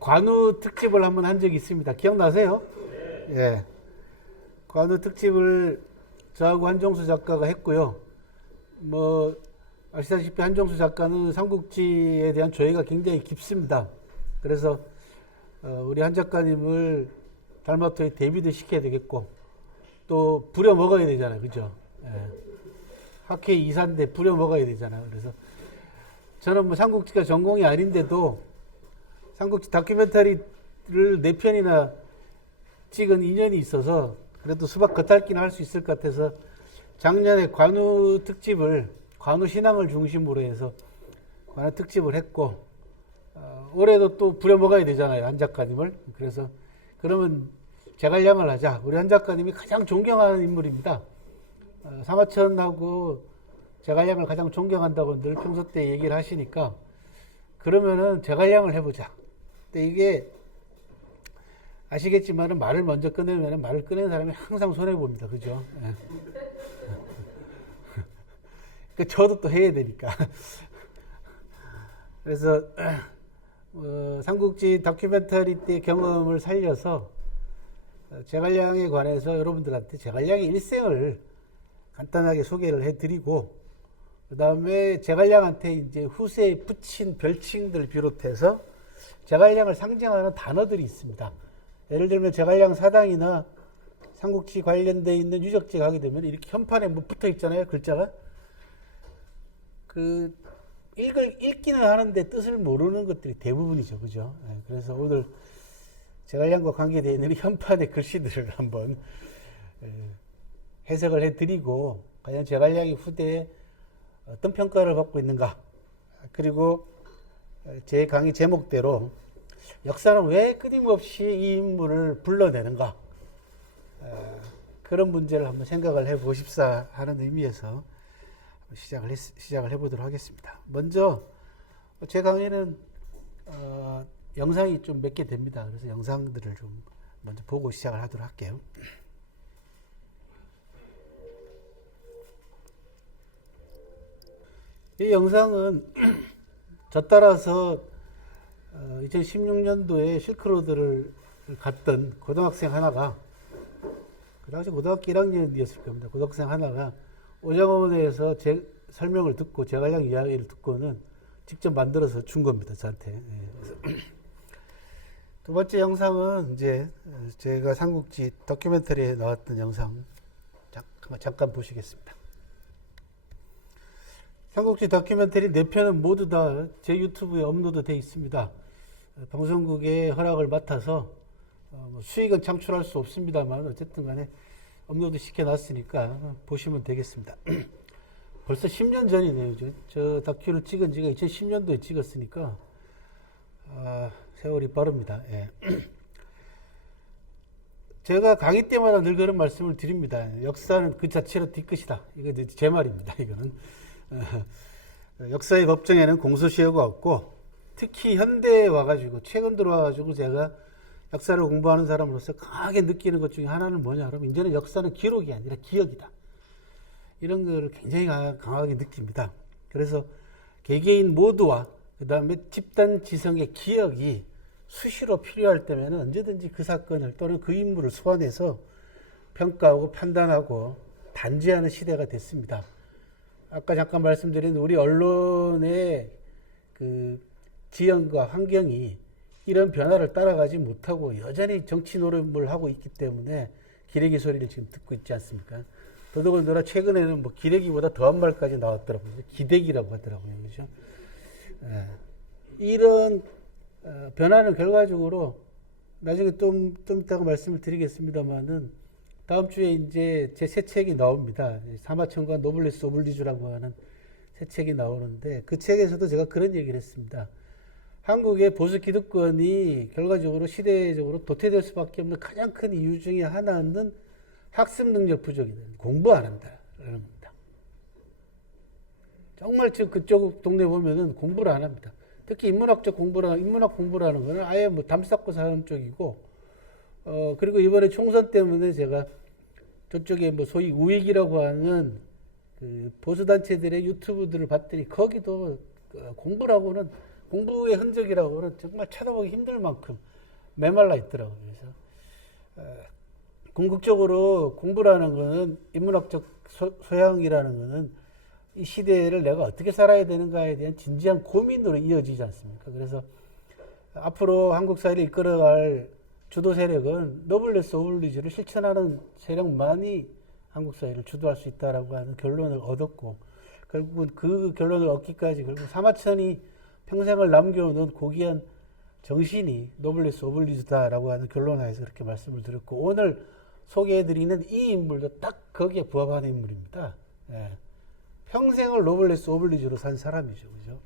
관우 특집을 한번 한 적이 있습니다. 기억나세요? 예. 관우 특집을 저하고 한정수 작가가 했고요. 뭐 아시다시피 한정수 작가는 삼국지에 대한 조예가 굉장히 깊습니다. 그래서 우리 한 작가님을 달마토에 데뷔도 시켜야 되겠고 또 부려 먹어야 되잖아요. 그죠? 예. 학회 이사인데 부려 먹어야 되잖아요. 그래서 저는 뭐 삼국지가 전공이 아닌데도 삼국지 다큐멘터리를 4편이나 찍은 인연이 있어서 그래도 수박 겉핥기는 할 수 있을 것 같아서 작년에 관우 특집을 관우 신앙을 중심으로 해서 관우 특집을 했고 올해도 또 부려먹어야 되잖아요. 한 작가님을. 그래서 그러면 제갈량을 하자. 우리 한 작가님이 가장 존경하는 인물입니다. 사마천하고 제갈량을 가장 존경한다고 늘 평소 때 얘기를 하시니까 그러면은 제갈량을 해보자. 근데 이게 아시겠지만은 말을 먼저 꺼내면은 말을 꺼낸 사람이 항상 손해봅니다. 그죠? 그 저도 또 해야 되니까. 그래서 삼국지 다큐멘터리 때 경험을 살려서 제갈량에 관해서 여러분들한테 제갈량의 일생을 간단하게 소개를 해드리고 그 다음에 제갈량한테 이제 후세에 붙인 별칭들 비롯해서 제갈량을 상징하는 단어들이 있습니다. 예를 들면 제갈량 사당이나 삼국지 관련되어 있는 유적지가 하게 되면 이렇게 현판에 뭐 붙어 있잖아요. 글자가. 그 읽기는 하는데 뜻을 모르는 것들이 대부분이죠. 그죠? 그래서 오늘 제갈량과 관계되어 있는 현판의 글씨들을 한번 해석을 해드리고 과연 제갈량이 후대에 어떤 평가를 받고 있는가 그리고 제 강의 제목대로 역사는 왜 끊임없이 이 인물을 불러내는가 그런 문제를 한번 생각을 해보십사 하는 의미에서 시작을 해보도록 하겠습니다. 먼저 제 강의는 영상이 좀 몇 개 됩니다. 그래서 영상들을 좀 먼저 보고 시작을 하도록 할게요. 이 영상은 저 따라서 2016년도에 실크로드를 갔던 고등학생 하나가 그 당시 고등학교 1학년이었을 겁니다. 고등학생 하나가 오장원에서 제 설명을 듣고 제갈량 이야기를 듣고는 직접 만들어서 준 겁니다. 저한테. 두 번째 영상은 이제 제가 삼국지 다큐멘터리에 나왔던 영상 잠깐 보시겠습니다. 삼국지 다큐멘터리 4편은 모두 다 제 유튜브에 업로드 되어 있습니다. 방송국의 허락을 맡아서 수익은 창출할 수 없습니다만 어쨌든 간에 업로드 시켜놨으니까 보시면 되겠습니다. 벌써 10년 전이네요. 저 다큐를 찍은 지가 2010년도에 찍었으니까 세월이 빠릅니다. 예. 제가 강의 때마다 늘 그런 말씀을 드립니다. 역사는 그 자체로 뒤끝이다. 이거 제 말입니다. 이거는 역사의 법정에는 공소시효가 없고 특히 현대에 와가지고 최근 들어와가지고 제가 역사를 공부하는 사람으로서 강하게 느끼는 것 중에 하나는 뭐냐 그러면 이제는 역사는 기록이 아니라 기억이다. 이런 거를 굉장히 강하게 느낍니다. 그래서 개개인 모두와 그 다음에 집단 지성의 기억이 수시로 필요할 때면 언제든지 그 사건을 또는 그 인물을 소환해서 평가하고 판단하고 단죄하는 시대가 됐습니다. 아까 잠깐 말씀드린 우리 언론의 그 지형과 환경이 이런 변화를 따라가지 못하고 여전히 정치 노름을 하고 있기 때문에 기레기 소리를 지금 듣고 있지 않습니까? 더더군다나 최근에는 뭐 기레기보다 더한 말까지 나왔더라고요. 기대기라고 하더라고요. 그죠? 이런 변화는 결과적으로 나중에 좀 이따가 말씀을 드리겠습니다만은 다음 주에 이제 제 새 책이 나옵니다. 사마천과 노블레스 오블리주라고 하는 새 책이 나오는데 그 책에서도 제가 그런 얘기를 했습니다. 한국의 보수 기득권이 결과적으로 시대적으로 도태될 수밖에 없는 가장 큰 이유 중에 하나는 학습 능력 부족이다. 공부 안 한다라는 겁니다. 정말 그쪽 동네 보면은 공부를 안 합니다. 특히 인문학 공부라는 거는 아예 뭐 담쌓고 사는 쪽이고, 그리고 이번에 총선 때문에 제가 저쪽에 뭐 소위 우익이라고 하는 그 보수단체들의 유튜브들을 봤더니 거기도 공부라고는 공부의 흔적이라고는 정말 찾아보기 힘들 만큼 메말라 있더라고요. 그래서 궁극적으로 공부라는 거는 인문학적 소양이라는 거는 이 시대를 내가 어떻게 살아야 되는가에 대한 진지한 고민으로 이어지지 않습니까? 그래서 앞으로 한국 사회를 이끌어갈 주도 세력은 노블레스 오블리주를 실천하는 세력만이 한국 사회를 주도할 수 있다라고 하는 결론을 얻었고, 결국은 그 결론을 얻기까지 결국 사마천이 평생을 남겨놓은 고귀한 정신이 노블레스 오블리주다라고 하는 결론하에서 그렇게 말씀을 드렸고, 오늘 소개해드리는 이 인물도 딱 거기에 부합하는 인물입니다. 예. 평생을 노블레스 오블리주로 산 사람이죠. 그죠?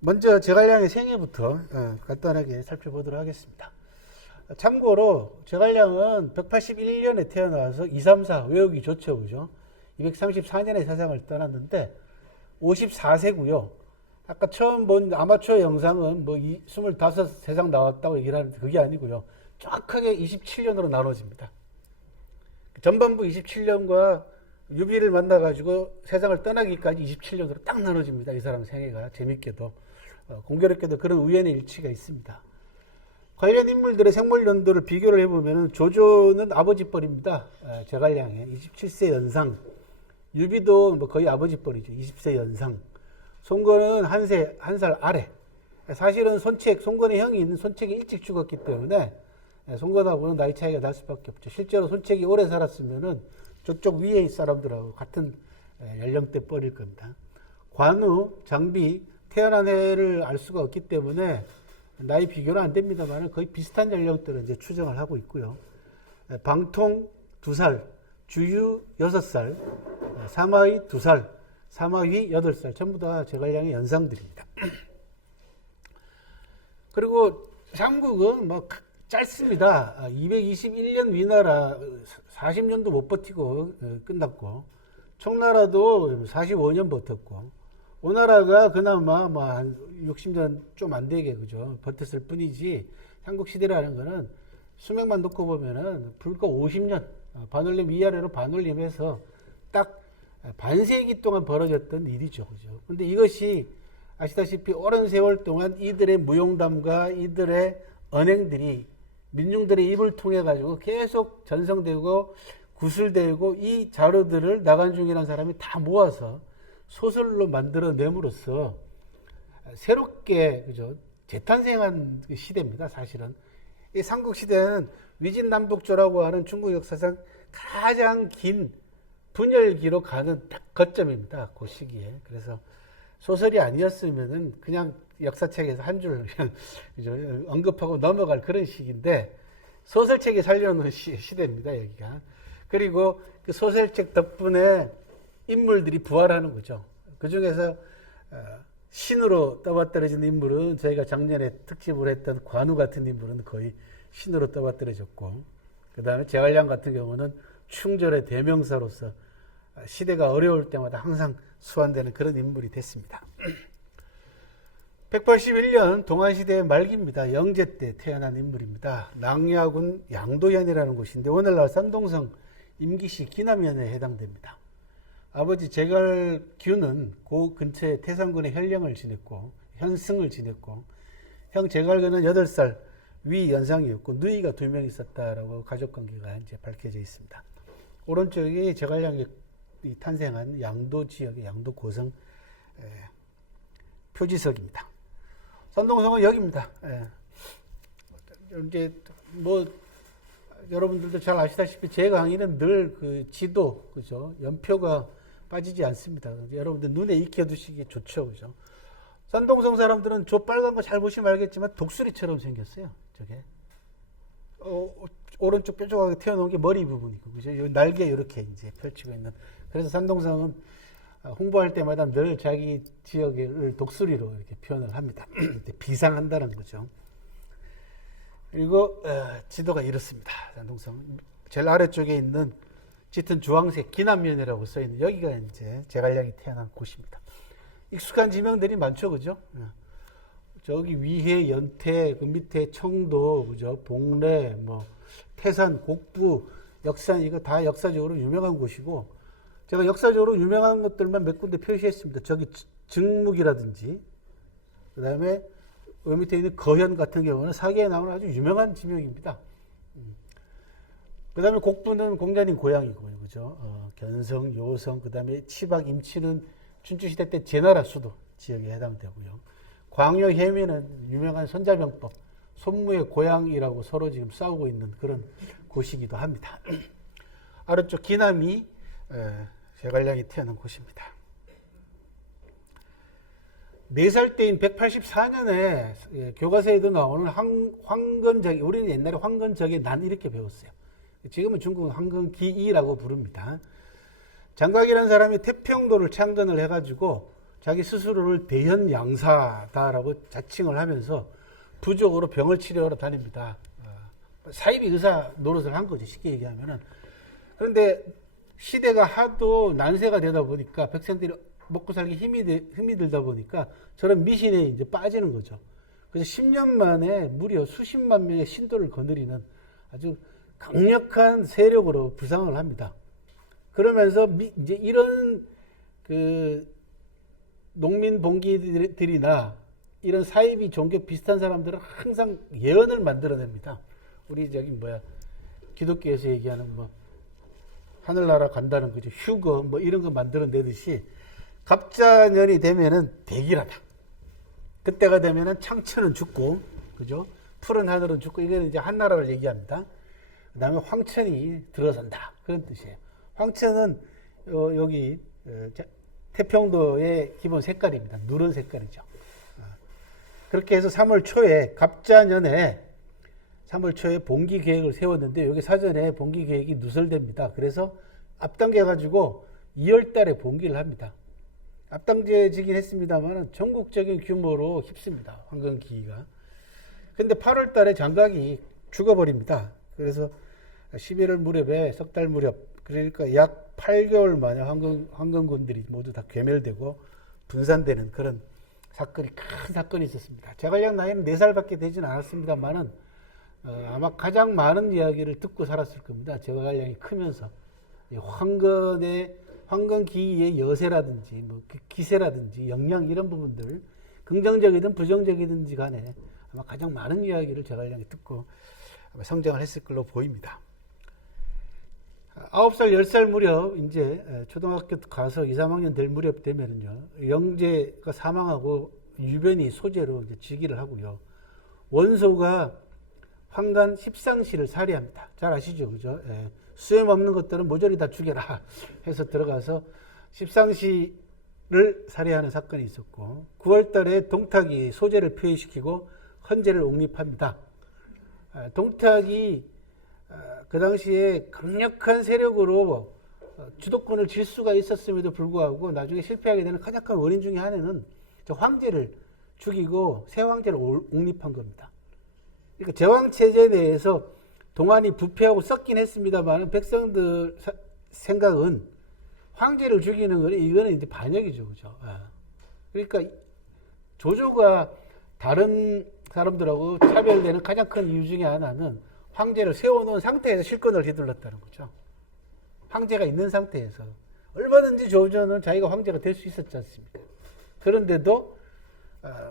먼저 제갈량의 생애부터 간단하게 살펴보도록 하겠습니다. 참고로 제갈량은 181년에 태어나서 234 외우기 좋죠. 그죠? 234년에 세상을 떠났는데 54세고요. 아까 처음 본 아마추어 영상은 뭐 25 세상 나왔다고 얘기를 하는데 그게 아니고요. 정확하게 27년으로 나눠집니다. 전반부 27년과 유비를 만나가지고 세상을 떠나기까지 27년으로 딱 나눠집니다. 이 사람 생애가 재밌게도 공교롭게도 그런 우연의 일치가 있습니다. 관련 인물들의 생물 연도를 비교를 해보면 조조는 아버지 뻘입니다. 제갈량의 27세 연상. 유비도 뭐 거의 아버지 뻘이죠. 20세 연상. 송건은 한 살 아래. 사실은 송건의 형이 있는 손책이 일찍 죽었기 때문에 송건하고는 나이 차이가 날 수밖에 없죠. 실제로 손책이 오래 살았으면은 저쪽 위에 있는 사람들하고 같은 연령대 뻘일 겁니다. 관우, 장비, 태어난 해를 알 수가 없기 때문에 나이 비교는 안 됩니다만 거의 비슷한 연령대를 이제 추정을 하고 있고요. 방통 2살, 주유 6살, 사마위 2살, 사마휘 8살, 전부 다 제갈량의 연상들입니다. 그리고 삼국은 뭐 짧습니다. 221년 위나라 40년도 못 버티고 끝났고, 청나라도 45년 버텼고, 오나라가 그나마 뭐 한 60년 좀 안 되게 그죠 버텼을 뿐이지, 삼국시대라는 거는 수명만 놓고 보면은 불과 50년 반올림 위아래로 반올림해서 딱 반세기 동안 벌어졌던 일이죠. 그죠? 근데 이것이 아시다시피 오랜 세월 동안 이들의 무용담과 이들의 언행들이 민중들의 입을 통해 가지고 계속 전성되고 구술되고, 이 자료들을 나간중이라는 사람이 다 모아서 소설로 만들어 내므로써 새롭게 그죠 재탄생한 시대입니다. 사실은 이 삼국 시대는 위진남북조라고 하는 중국 역사상 가장 긴 분열기로 가는 딱 거점입니다. 그 시기에. 그래서 소설이 아니었으면은 그냥 역사책에서 한 줄 그냥 언급하고 넘어갈 그런 시기인데, 소설책이 살려놓은 시대입니다. 여기가. 그리고 그 소설책 덕분에 인물들이 부활하는 거죠. 그 중에서 신으로 떠받들어진 인물은 저희가 작년에 특집을 했던 관우 같은 인물은 거의 신으로 떠받들어졌고, 그 다음에 제갈량 같은 경우는 충절의 대명사로서 시대가 어려울 때마다 항상 수완되는 그런 인물이 됐습니다. 181년 동안시대의 말기입니다. 영제 때 태어난 인물입니다. 낭야군 양도현이라는 곳인데 오늘날 산동성 임기시 기남현에 해당됩니다. 아버지 제갈규는 그 근처에 태산군의 현승을 지냈고, 형 제갈근은 8살 위 연상이었고 누이가 2명 있었다라고 가족관계가 이제 밝혀져 있습니다. 오른쪽이 제갈량이 탄생한 양도 지역의 양도 고성 표지석입니다. 산동성은 여기입니다. 이제 뭐 여러분들도 잘 아시다시피 제 강의는 늘 그 지도 그죠 연표가 빠지지 않습니다. 여러분들 눈에 익혀두시기 좋죠, 그죠? 산동성 사람들은 저 빨간 거 잘 보시면 알겠지만 독수리처럼 생겼어요. 저게 오른쪽 뾰족하게 튀어나온 게 머리 부분이고, 그죠? 날개 이렇게 이제 펼치고 있는. 그래서 산동성은 홍보할 때마다 늘 자기 지역을 독수리로 이렇게 표현을 합니다. 비상한다는 거죠. 그리고 지도가 이렇습니다. 산동성 제일 아래쪽에 있는 짙은 주황색 기남면이라고 써 있는 여기가 이제 제갈량이 태어난 곳입니다. 익숙한 지명들이 많죠, 그죠? 저기 위해, 연태, 그 밑에 청도, 그죠? 봉래, 뭐 태산, 곡부, 역산 이거 다 역사적으로 유명한 곳이고, 제가 역사적으로 유명한 것들만 몇 군데 표시했습니다. 저기 증묵이라든지, 그 다음에 요 밑에 있는 거현 같은 경우는 사기에 나오는 아주 유명한 지명입니다. 그 다음에 곡부는 공자님 고향이고요. 그죠? 견성, 요성, 그 다음에 치박, 임치는 춘추시대 때 제나라 수도 지역에 해당되고요. 광요, 해미는 유명한 손자병법, 손무의 고향이라고 서로 지금 싸우고 있는 그런 곳이기도 합니다. 아래쪽 기남이 제갈량이 태어난 곳입니다. 4살 때인 184년에 교과서에도 나오는 황건적이, 우리는 옛날에 황건적의 난 이렇게 배웠어요. 지금은 중국은 황건기이라고 부릅니다. 장각이라는 사람이 태평도를 창건을 해가지고 자기 스스로를 대현양사다라고 자칭을 하면서 부족으로 병을 치료하러 다닙니다. 사이비 의사 노릇을 한 거죠, 쉽게 얘기하면은. 그런데 시대가 하도 난세가 되다 보니까 백성들이 먹고 살기 힘이 들다 보니까 저런 미신에 이제 빠지는 거죠. 그래서 10년 만에 무려 수십만 명의 신도를 거느리는 아주 강력한 세력으로 부상을 합니다. 그러면서 이제 이런 그 농민 봉기들이나 이런 사이비 종교 비슷한 사람들은 항상 예언을 만들어냅니다. 우리 저기 기독교에서 얘기하는 하늘나라 간다는 거죠. 휴거 이런 거 만들어내듯이 갑자년이 되면은 대기라다. 그때가 되면은 창천은 죽고, 그죠? 푸른 하늘은 죽고, 이거는 이제 한나라를 얘기합니다. 그 다음에 황천이 들어선다. 그런 뜻이에요. 황천은 여기 태평도의 기본 색깔입니다. 누런 색깔이죠. 그렇게 해서 3월 초에 갑자년에 3월 초에 봉기 계획을 세웠는데 여기 사전에 봉기 계획이 누설됩니다. 그래서 앞당겨 가지고 2월 달에 봉기를 합니다. 앞당겨지긴 했습니다만 전국적인 규모로 휩습니다. 황건기가. 근데 8월 달에 장각이 죽어버립니다. 그래서 11월 무렵에 석 달 무렵, 그러니까 약 8개월 만에 황건군들이 모두 다 괴멸되고 분산되는 그런 사건이, 큰 사건이 있었습니다. 제갈량 나이는 4살밖에 되진 않았습니다만은 아마 가장 많은 이야기를 듣고 살았을 겁니다. 제갈량이 크면서 황건기의 여세라든지 기세라든지 역량 이런 부분들, 긍정적이든 부정적이든지 간에 아마 가장 많은 이야기를 제갈량이 듣고 아마 성장을 했을 걸로 보입니다. 9살, 10살 무렵 이제 초등학교 가서 2, 3학년 될 무렵 되면은요, 영제가 사망하고 유변이 소재로 이제 즉위를 하고요. 원소가 황간 십상시를 살해합니다. 잘 아시죠? 그죠? 예. 수염 없는 것들은 모조리 다 죽여라 해서 들어가서 십상시를 살해하는 사건이 있었고, 9월 달에 동탁이 소재를 폐위시키고 헌재를 옹립합니다. 동탁이 그 당시에 강력한 세력으로 주도권을 질 수가 있었음에도 불구하고 나중에 실패하게 되는 가장 큰 원인 중에 하나는 저 황제를 죽이고 새 황제를 옹립한 겁니다. 그러니까 제왕체제 내에서 동안이 부패하고 썩긴 했습니다만 백성들 생각은 황제를 죽이는 거는 이거는 이제 반역이죠, 그죠? 그러니까 조조가 다른 사람들하고 차별되는 가장 큰 이유 중에 하나는 황제를 세워놓은 상태에서 실권을 휘둘렀다는 거죠. 황제가 있는 상태에서 얼마든지 조조는 자기가 황제가 될 수 있었지 않습니까? 그런데도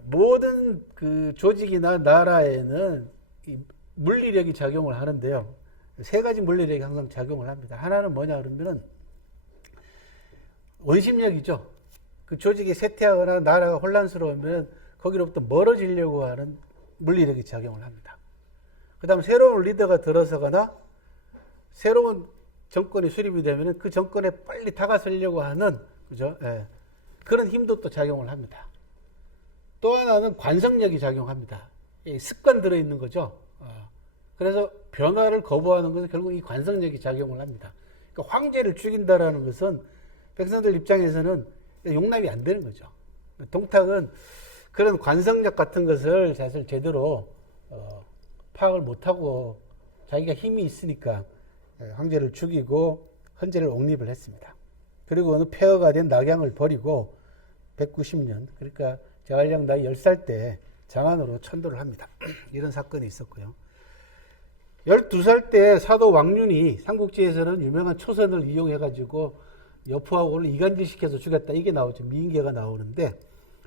모든 그 조직이나 나라에는 이 물리력이 작용을 하는데요. 3가지 물리력이 항상 작용을 합니다. 하나는 뭐냐 그러면은 원심력이죠. 그 조직이 쇠퇴하거나 나라가 혼란스러우면 거기로부터 멀어지려고 하는 물리력이 작용을 합니다. 그 다음 새로운 리더가 들어서거나 새로운 정권이 수립이 되면 그 정권에 빨리 다가서려고 하는, 그죠? 예. 그런 힘도 또 작용을 합니다. 또 하나는 관성력이 작용합니다. 습관 들어있는 거죠. 그래서 변화를 거부하는 것은 결국 이 관성력이 작용을 합니다. 그러니까 황제를 죽인다라는 것은 백성들 입장에서는 용납이 안 되는 거죠. 동탁은 그런 관성력 같은 것을 사실 제대로 파악을 못하고 자기가 힘이 있으니까 황제를 죽이고 헌제를 옹립을 했습니다. 그리고 어느 폐허가 된 낙양을 버리고 190년, 그러니까 제갈량 나이 10살 때 장안으로 천도를 합니다. 이런 사건이 있었고요. 12살 때 사도 왕륜이 삼국지에서는 유명한 초선을 이용해가지고 여포하고를 이간질시켜서 죽였다 이게 나오죠. 미인계가 나오는데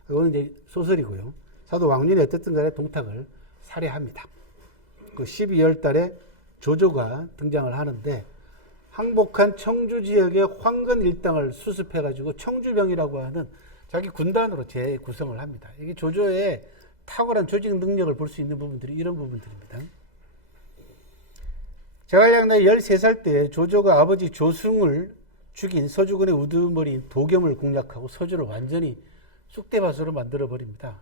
그거는 이제 소설이고요. 사도 왕륜이 어쨌든 간에 동탁을 살해합니다. 그 12월 달에 조조가 등장을 하는데 항복한 청주 지역의 황건 일당을 수습해가지고 청주병이라고 하는 자기 군단으로 재구성을 합니다. 이게 조조의 탁월한 조직 능력을 볼 수 있는 부분들이 이런 부분들입니다. 제갈량 나이 13살 때 조조가 아버지 조승을 죽인 서주군의 우두머리인 도겸을 공략하고 서주를 완전히 쑥대밭으로 만들어버립니다.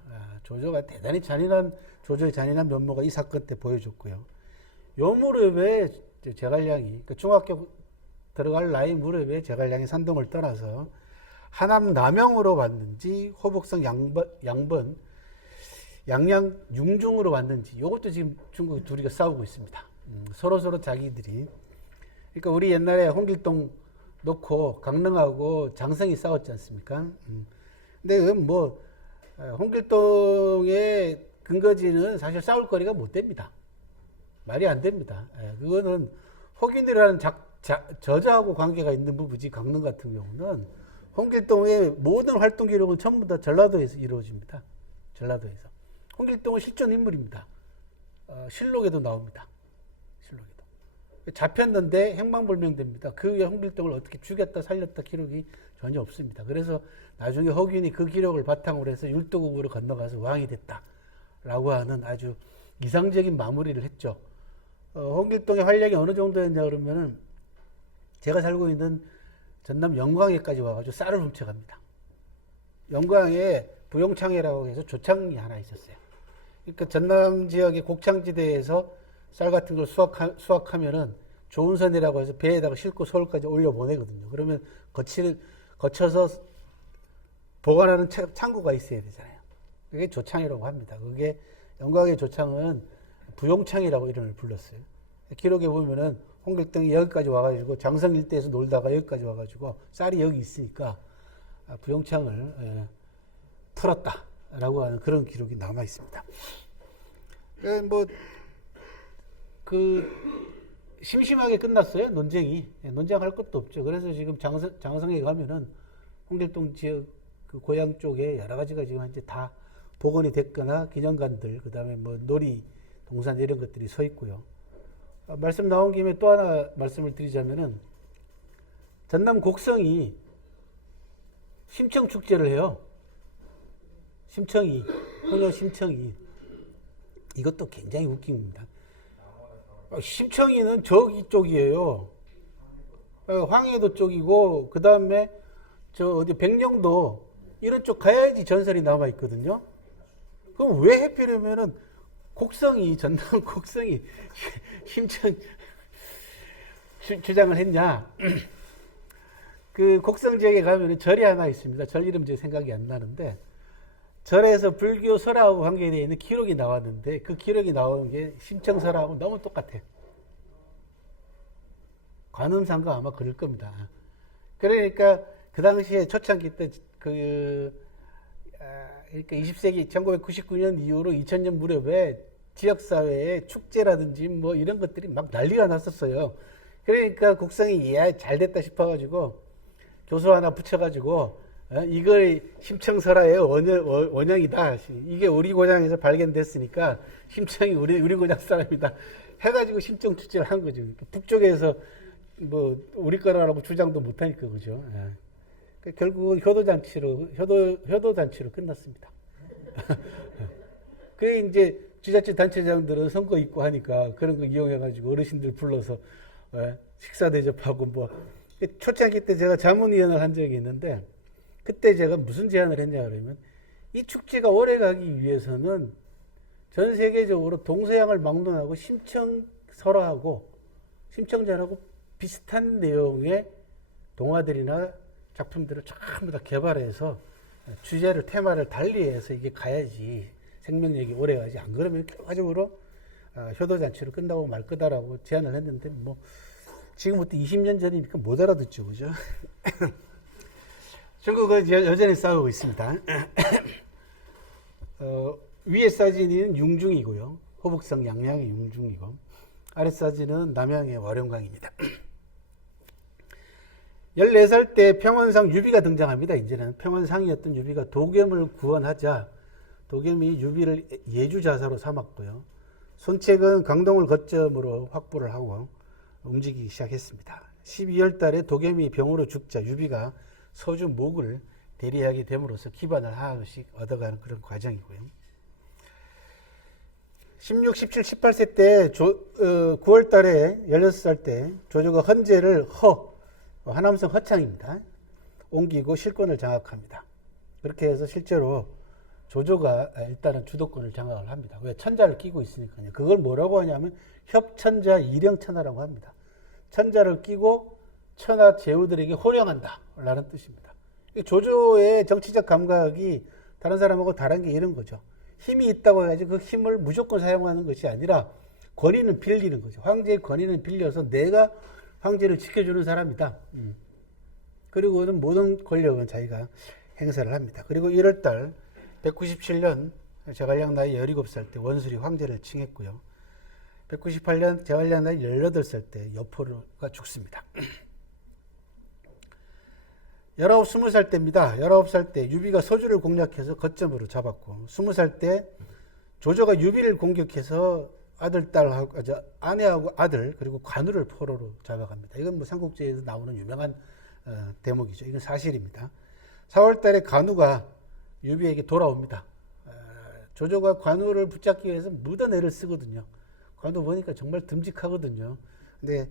조조가 대단히 조조의 잔인한 면모가 이 사건 때 보여줬고요. 요 무렵에 제갈량이, 그러니까 중학교 들어갈 나이 무렵에 제갈량이 산동을 떠나서 하남 남양으로 왔는지 호북성 양번 양양 융중으로 왔는지 이것도 지금 중국 둘이가 싸우고 있습니다. 서로 자기들이. 그러니까 우리 옛날에 홍길동 놓고 강릉하고 장성이 싸웠지 않습니까? 근데 뭐 홍길동의 근거지는 사실 싸울 거리가 못 됩니다. 말이 안 됩니다. 그거는 혹인이라는 저자하고 관계가 있는 부분이지. 강릉 같은 경우는 홍길동의 모든 활동 기록은 전부 다 전라도에서 이루어집니다. 전라도에서. 홍길동은 실존 인물입니다. 실록에도 나옵니다. 실록에도. 잡혔는데 행방불명됩니다. 그 후에 홍길동을 어떻게 죽였다 살렸다 기록이 전혀 없습니다. 그래서 나중에 허균이 그 기록을 바탕으로 해서 율도국으로 건너가서 왕이 됐다라고 하는 아주 이상적인 마무리를 했죠. 홍길동의 활약이 어느 정도였냐 그러면은 제가 살고 있는 전남 영광에까지 와가지고 쌀을 훔쳐갑니다. 영광에 부용창회라고 해서 조창이 하나 있었어요. 그러니까 전남 지역의 곡창지대에서 쌀 같은 걸 수확하면은 조운선이라고 해서 배에다가 싣고 서울까지 올려 보내거든요. 그러면 거쳐서 보관하는 창고가 있어야 되잖아요. 그게 조창이라고 합니다. 그게 영광의 조창은 부용창이라고 이름을 불렀어요. 기록에 보면은 홍길동이 여기까지 와가지고 장성 일대에서 놀다가 여기까지 와가지고 쌀이 여기 있으니까 부용창을 털었다라고 하는 그런 기록이 남아 있습니다. 뭐 심심하게 끝났어요. 논쟁이. 논쟁할 것도 없죠. 그래서 지금 장성에 가면은 홍길동 지역 그 고향 쪽에 여러 가지가 지금 이제 다 복원이 됐거나 기념관들, 그 다음에 뭐 놀이 동산 이런 것들이 서 있고요. 말씀 나온 김에 또 하나 말씀을 드리자면은 전남 곡성이 심청축제를 해요. 심청이, 흥년 심청이. 이것도 굉장히 웃긴 겁니다. 심청이는 저기 쪽이에요. 황해도 쪽이고, 그 다음에 어디 백령도 이런 쪽 가야지 전설이 남아 있거든요. 그럼 왜 해피려면은 전남 곡성이 심청 주장을 했냐? 그 곡성 지역에 가면은 절이 하나 있습니다. 절 이름 제 생각이 안 나는데, 절에서 불교 설하고 관계되어 있는 기록이 나왔는데 그 기록이 나오는 게 심청설하고 너무 똑같아요. 관음상가 아마 그럴 겁니다. 그러니까 그 당시에 초창기 때 그러니까 20세기 1999년 이후로 2000년 무렵에 지역사회에 축제라든지 뭐 이런 것들이 막 난리가 났었어요. 그러니까 곡성이 잘 됐다 싶어가지고 교수 하나 붙여가지고 이걸 심청설화의 원형이다. 이게 우리 고장에서 발견됐으니까 심청이 우리 고장 사람이다. 해가지고 심청 축제를 한 거죠. 북쪽에서 뭐 우리 거라고 주장도 못하니까 그죠. 결국은 효도잔치로 끝났습니다. 그게 이제 지자체 단체장들은 선거 있고 하니까 그런 거 이용해가지고 어르신들 불러서 식사 대접하고 뭐 초창기 때 제가 자문위원을 한 적이 있는데 그때 제가 무슨 제안을 했냐 그러면 이 축제가 오래 가기 위해서는 전 세계적으로 동서양을 막론하고 심청설화하고 심청전하고 비슷한 내용의 동화들이나 작품들을 전부 다 개발해서 주제를 테마를 달리해서 이게 가야지 생명력이 오래 가지. 안 그러면 결과적으로 효도잔치로 끝나고 말 거다라고 제안을 했는데 뭐 지금부터 20년 전이니까 못 알아듣죠, 그죠? 중국은 여전히 싸우고 있습니다. 위에 사진은 융중이고요. 호북성 양양의 융중이고 아래 사진은 남양의 와룡강입니다. 14살 때 평원상 유비가 등장합니다. 이제는 평원상이었던 유비가 도겸을 구원하자 도겸이 유비를 예주자사로 삼았고요. 손책은 강동을 거점으로 확보를 하고 움직이기 시작했습니다. 12월 달에 도겸이 병으로 죽자 유비가 서주 목을 대리하게 됨으로써 기반을 하나씩 얻어가는 그런 과정이고요. 16, 17, 18세 때 9월 달에 16살 때 조조가 헌제를 하남성 허창입니다. 옮기고 실권을 장악합니다. 그렇게 해서 실제로 조조가 일단은 주도권을 장악을 합니다. 왜? 천자를 끼고 있으니까요. 그걸 뭐라고 하냐면 협천자 일영천하라고 합니다. 천자를 끼고 천하 제후들에게 호령한다 라는 뜻입니다. 조조의 정치적 감각이 다른 사람하고 다른 게 이런 거죠. 힘이 있다고 해야지 그 힘을 무조건 사용하는 것이 아니라 권위는 빌리는 거죠. 황제의 권위는 빌려서 내가 황제를 지켜주는 사람이다. 그리고는 모든 권력은 자기가 행사를 합니다. 그리고 1월달 197년 제갈량 나이 17살 때 원술이 황제를 칭했고요. 198년 제갈량 나이 18살 때 여포가 죽습니다. 19, 20살 때입니다. 19살 때 유비가 서주를 공략해서 거점으로 잡았고 20살 때 조조가 유비를 공격해서 아내하고 아들 그리고 관우를 포로로 잡아갑니다. 이건 뭐 삼국지에서 나오는 유명한 대목이죠. 이건 사실입니다. 4월 달에 관우가 유비에게 돌아옵니다. 조조가 관우를 붙잡기 위해서 무던 애를 쓰거든요. 관우 보니까 정말 듬직하거든요. 근데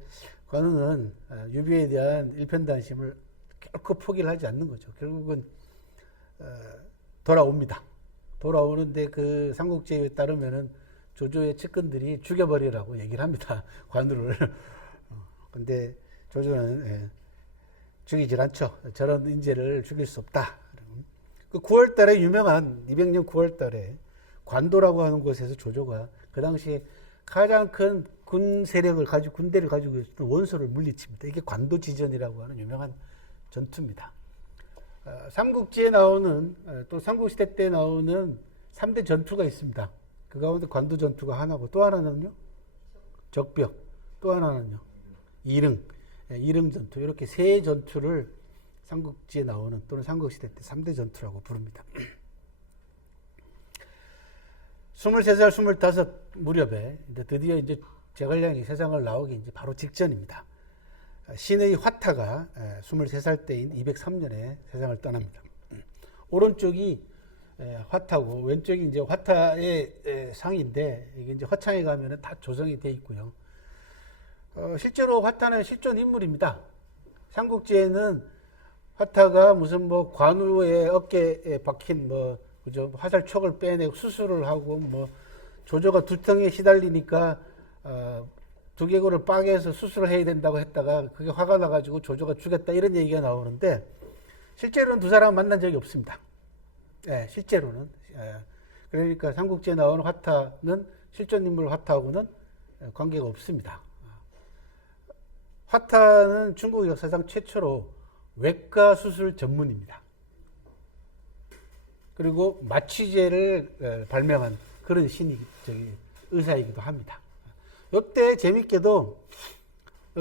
관우는 유비에 대한 일편단심을 결코 포기를 하지 않는 거죠. 결국은 돌아옵니다. 돌아오는데 그 삼국지에 따르면은 조조의 측근들이 죽여버리라고 얘기를 합니다. 관우를. 근데 조조는 죽이질 않죠. 저런 인재를 죽일 수 없다. 그 9월 달에 유명한 200년 9월 달에 관도라고 하는 곳에서 조조가 그 당시에 가장 큰 군대를 가지고 있었던 원소를 물리칩니다. 이게 관도지전이라고 하는 유명한 전투입니다. 삼국지에 나오는 또 삼국시대 때 나오는 3대 전투가 있습니다. 그 가운데 관도 전투가 하나고 또 하나는요 적벽, 또 하나는요 이릉 전투, 이렇게 세 전투를 삼국지에 나오는 또는 삼국시대 때 3대 전투라고 부릅니다. 23살, 25 무렵에 드디어 이제 제갈량이 세상을 나오기 이제 바로 직전입니다. 신의 화타가 23살 때인 203년에 세상을 떠납니다. 오른쪽이 화타고 왼쪽이 이제 화타의 상인데 이게 이제 화창에 가면은 다 조성이 되어 있고요. 실제로 화타는 실존 인물입니다. 삼국지에는 화타가 무슨 뭐 관우의 어깨에 박힌 뭐 그죠 화살촉을 빼내고 수술을 하고 뭐 조조가 두통에 시달리니까 두개골을 빠개서 수술을 해야 된다고 했다가 그게 화가 나가지고 조조가 죽였다 이런 얘기가 나오는데 실제로는 두 사람은 만난 적이 없습니다. 실제로는. 그러니까 삼국지에 나오는 화타는 실존 인물 화타하고는 관계가 없습니다. 화타는 중국 역사상 최초로 외과 수술 전문입니다. 그리고 마취제를 발명한 그런 의사이기도 합니다. 이때 재밌게도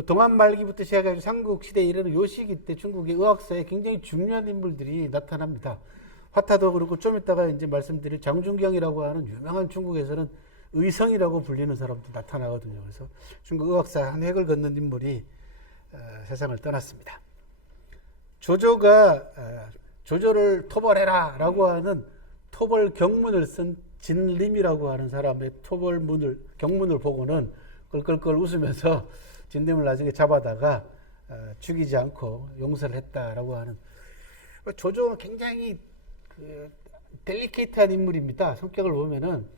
동안 말기부터 시작해서 삼국시대에 이르는 요 시기 때 중국의 의학사에 굉장히 중요한 인물들이 나타납니다. 화타도 그렇고 좀 이따가 이제 말씀드릴 장준경이라고 하는 유명한 중국에서는 의성이라고 불리는 사람도 나타나거든요. 그래서 중국 의학사 한 획을 걷는 인물이 세상을 떠났습니다. 조조가 조조를 토벌해라 라고 하는 토벌 경문을 쓴 진림이라고 하는 사람의 경문을 보고는 껄껄껄 웃으면서 진림을 나중에 잡아다가 죽이지 않고 용서를 했다라고 하는. 조조는 굉장히 델리케이트한 인물입니다. 성격을 보면은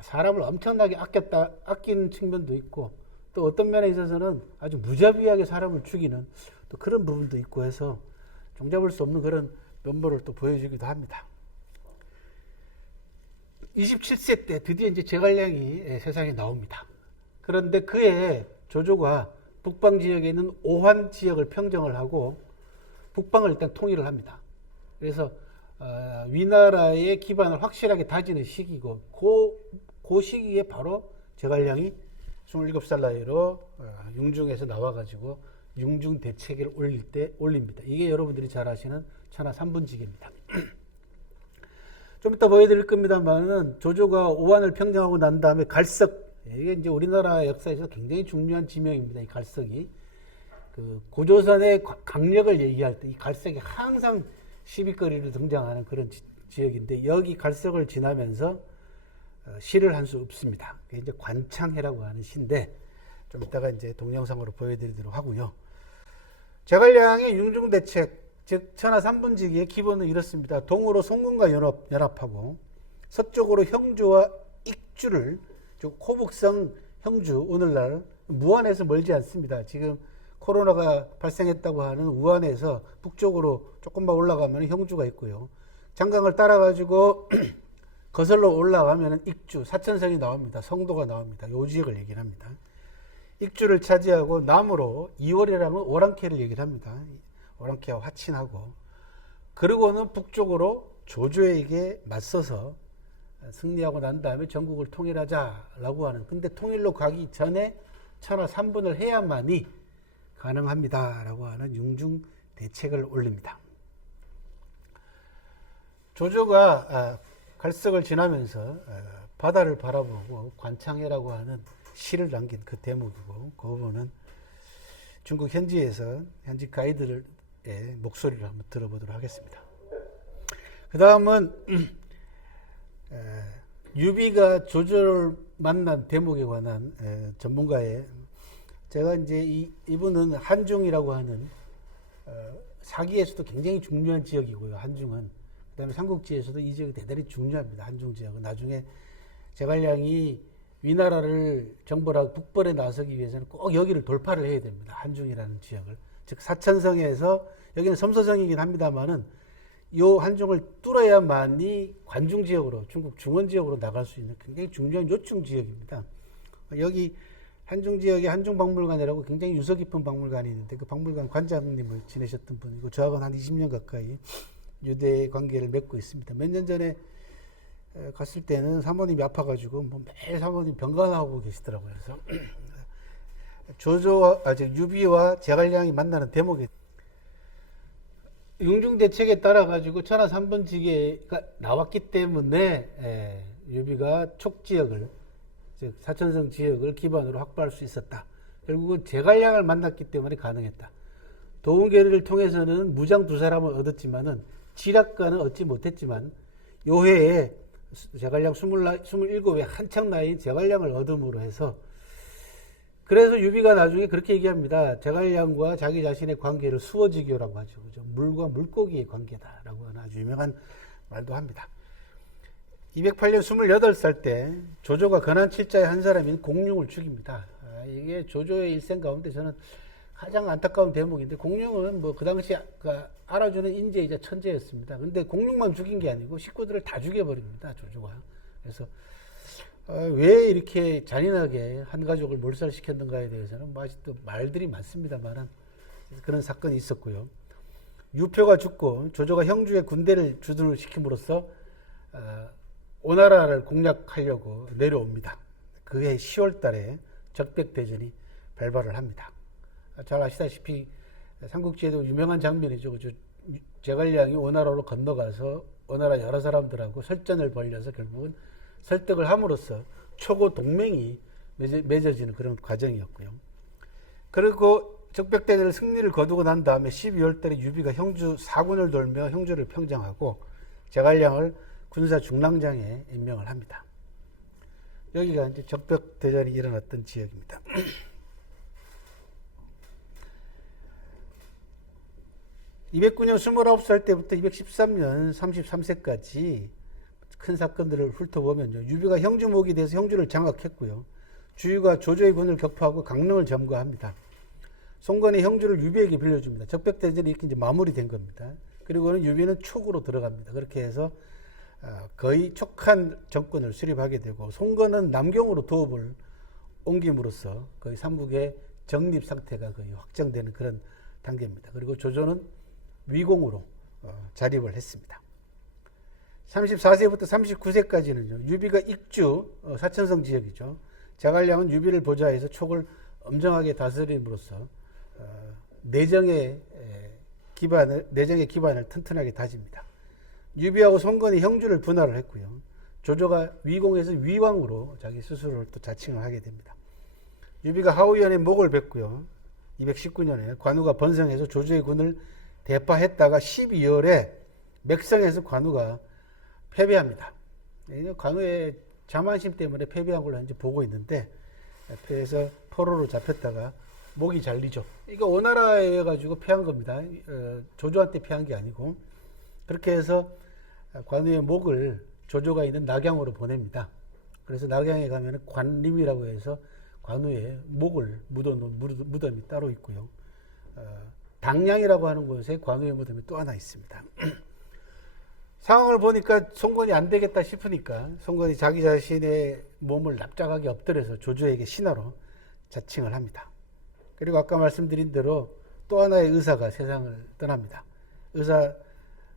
사람을 엄청나게 아끼는 측면도 있고 또 어떤 면에 있어서는 아주 무자비하게 사람을 죽이는 또 그런 부분도 있고 해서 종잡을 수 없는 그런 면모를 또 보여주기도 합니다. 27세 때 드디어 이제 제갈량이 세상에 나옵니다. 그런데 그해 조조가 북방 지역에 있는 오환 지역을 평정을 하고 북방을 일단 통일을 합니다. 그래서 위나라의 기반을 확실하게 다지는 시기고 그 시기에 바로 제갈량이 27살 나이로 융중에서 나와가지고 융중 대책을 올릴 때 올립니다. 이게 여러분들이 잘 아시는 천하 3분지계입니다. 좀 이따 보여드릴 겁니다만은 조조가 오한을 평정하고 난 다음에 갈석, 이게 이제 우리나라 역사에서 굉장히 중요한 지명입니다. 이 갈석이 그 고조선의 강력을 얘기할 때 이 갈석이 항상 시비거리로 등장하는 그런 지역인데, 여기 갈석을 지나면서 시를 한 수 없습니다. 그게 이제 관창해라고 하는 시인데, 좀 이따가 이제 동영상으로 보여드리도록 하고요. 제갈량의 융중대책, 즉 천하 3분지기의 기본은 이렇습니다. 동으로 송군과 연합하고 서쪽으로 형주와 익주를, 즉 호북성 형주, 오늘날 무안에서 멀지 않습니다. 지금 코로나가 발생했다고 하는 우한에서 북쪽으로 조금만 올라가면 형주가 있고요. 장강을 따라가지고 거슬러 올라가면 익주, 사천성이 나옵니다. 성도가 나옵니다. 요 지역을 얘기를 합니다. 익주를 차지하고 남으로 이월이라는 오랑캐를 얘기를 합니다. 오랑캐와 화친하고, 그리고는 북쪽으로 조조에게 맞서서 승리하고 난 다음에 전국을 통일하자라고 하는, 근데 통일로 가기 전에 천하 3분을 해야만이 가능합니다라고 하는 융중 대책을 올립니다. 조조가 갈석을 지나면서 바다를 바라보고 관창해라고 하는 시를 남긴 그 대목이고, 그 부분은 중국 현지에서 현지 가이드의 목소리를 한번 들어보도록 하겠습니다. 그 다음은 유비가 조조를 만난 대목에 관한 전문가의, 제가 이제 이분은 한중이라고 하는 사기에서도 굉장히 중요한 지역이고요. 한중은 그 다음에 삼국지에서도 이 지역이 대단히 중요합니다. 한중 지역은 나중에 제갈량이 위나라를 정벌하고 북벌에 나서기 위해서는 꼭 여기를 돌파를 해야 됩니다. 한중이라는 지역을, 즉 사천성에서, 여기는 섬서성이긴 합니다만은 요 한중을 뚫어야만이 관중 지역으로, 중국 중원 지역으로 나갈 수 있는 굉장히 중요한 요충 지역입니다. 여기 한중 지역에 한중박물관이라고 굉장히 유서 깊은 박물관이 있는데, 그 박물관 관장님을 지내셨던 분이고, 저하고는 한 20년 가까이 유대 관계를 맺고 있습니다. 몇 년 전에 갔을 때는 사모님이 아파가지고 매일 사모님 병간하고 계시더라고요. 그래서 즉 유비와 제갈량이 만나는 대목이, 융중대책에 따라 가지고 천하 3분지계가 나왔기 때문에 유비가 촉지역을, 즉 사천성 지역을 기반으로 확보할 수 있었다. 결국은 제갈량을 만났기 때문에 가능했다. 도운결의를 통해서는 무장 두 사람을 얻었지만은 지략가는 얻지 못했지만, 요해에 제갈량 27에 한창 나이인 제갈량을 얻음으로 해서, 그래서 유비가 나중에 그렇게 얘기합니다. 제갈량과 자기 자신의 관계를 수어지교라고 하죠. 그죠? 물과 물고기의 관계다라고 하는 아주 유명한 말도 합니다. 208년 28살 때 조조가 건한 칠자의 한 사람인 공룡을 죽입니다. 이게 조조의 일생 가운데 저는 가장 안타까운 대목인데, 공룡은 뭐 그 당시 알아주는 인재이자 천재였습니다. 근데 공룡만 죽인 게 아니고 식구들을 다 죽여버립니다, 조조가. 그래서 왜 이렇게 잔인하게 한 가족을 몰살시켰는가에 대해서는 아직도 말들이 많습니다만, 그런 사건이 있었고요. 유표가 죽고 조조가 형주의 군대를 주둔을 시킴으로써 오나라를 공략하려고 내려옵니다. 그해 10월 달에 적백대전이 발발을 합니다. 잘 아시다시피 삼국지에도 유명한 장면이죠. 제갈량이 오나라로 건너가서 오나라 여러 사람들하고 설전을 벌여서 결국은 설득을 함으로써 초고 동맹이 맺어지는 그런 과정이었고요. 그리고 적백대전을 승리를 거두고 난 다음에 12월 달에 유비가 형주 사군을 돌며 형주를 평정하고 제갈량을 군사 중랑장에 임명을 합니다. 여기가 이제 적백대전이 일어났던 지역입니다. (209년) 29살 때부터 213년 33세까지 큰 사건들을 훑어보면요, 유비가 형주목이 돼서 형주를 장악했고요, 주유가 조조의 군을 격파하고 강릉을 점거합니다. 송건이 형주를 유비에게 빌려줍니다. 적백대전이 이렇게 이제 마무리된 겁니다. 그리고는 유비는 촉으로 들어갑니다. 그렇게 해서 거의 촉한 정권을 수립하게 되고, 송건은 남경으로 도읍을 옮김으로써 거의 삼국의 정립 상태가 거의 확정되는 그런 단계입니다. 그리고 조조는 위공으로 자립을 했습니다. 34세부터 39세까지는요, 유비가 익주, 사천성 지역이죠. 제갈량은 유비를 보좌해서 촉을 엄정하게 다스림으로써 내정의 기반을 튼튼하게 다집니다. 유비하고 송건이 형주를 분할을 했고요. 조조가 위공에서 위왕으로 자기 스스로를 또 자칭을 하게 됩니다. 유비가 하우연의 목을 뱉고요. 219년에 관우가 번성해서 조조의 군을 대파했다가 12월에 맥성에서 관우가 패배합니다. 관우의 자만심 때문에 패배한 걸로 현재 보고 있는데, 그래서 포로로 잡혔다가 목이 잘리죠. 이거 오나라에 가지고 패한 겁니다. 조조한테 패한 게 아니고. 그렇게 해서 관우의 목을 조조가 있는 낙양으로 보냅니다. 그래서 낙양에 가면 관림이라고 해서 관우의 목을 묻어놓은 무덤이 따로 있고요. 당량이라고 하는 곳에 관우의 무덤이 또 하나 있습니다. 상황을 보니까 송건이 안 되겠다 싶으니까 송건이 자기 자신의 몸을 납작하게 엎드려서 조조에게 신하로 자칭을 합니다. 그리고 아까 말씀드린 대로 또 하나의 의사가 세상을 떠납니다.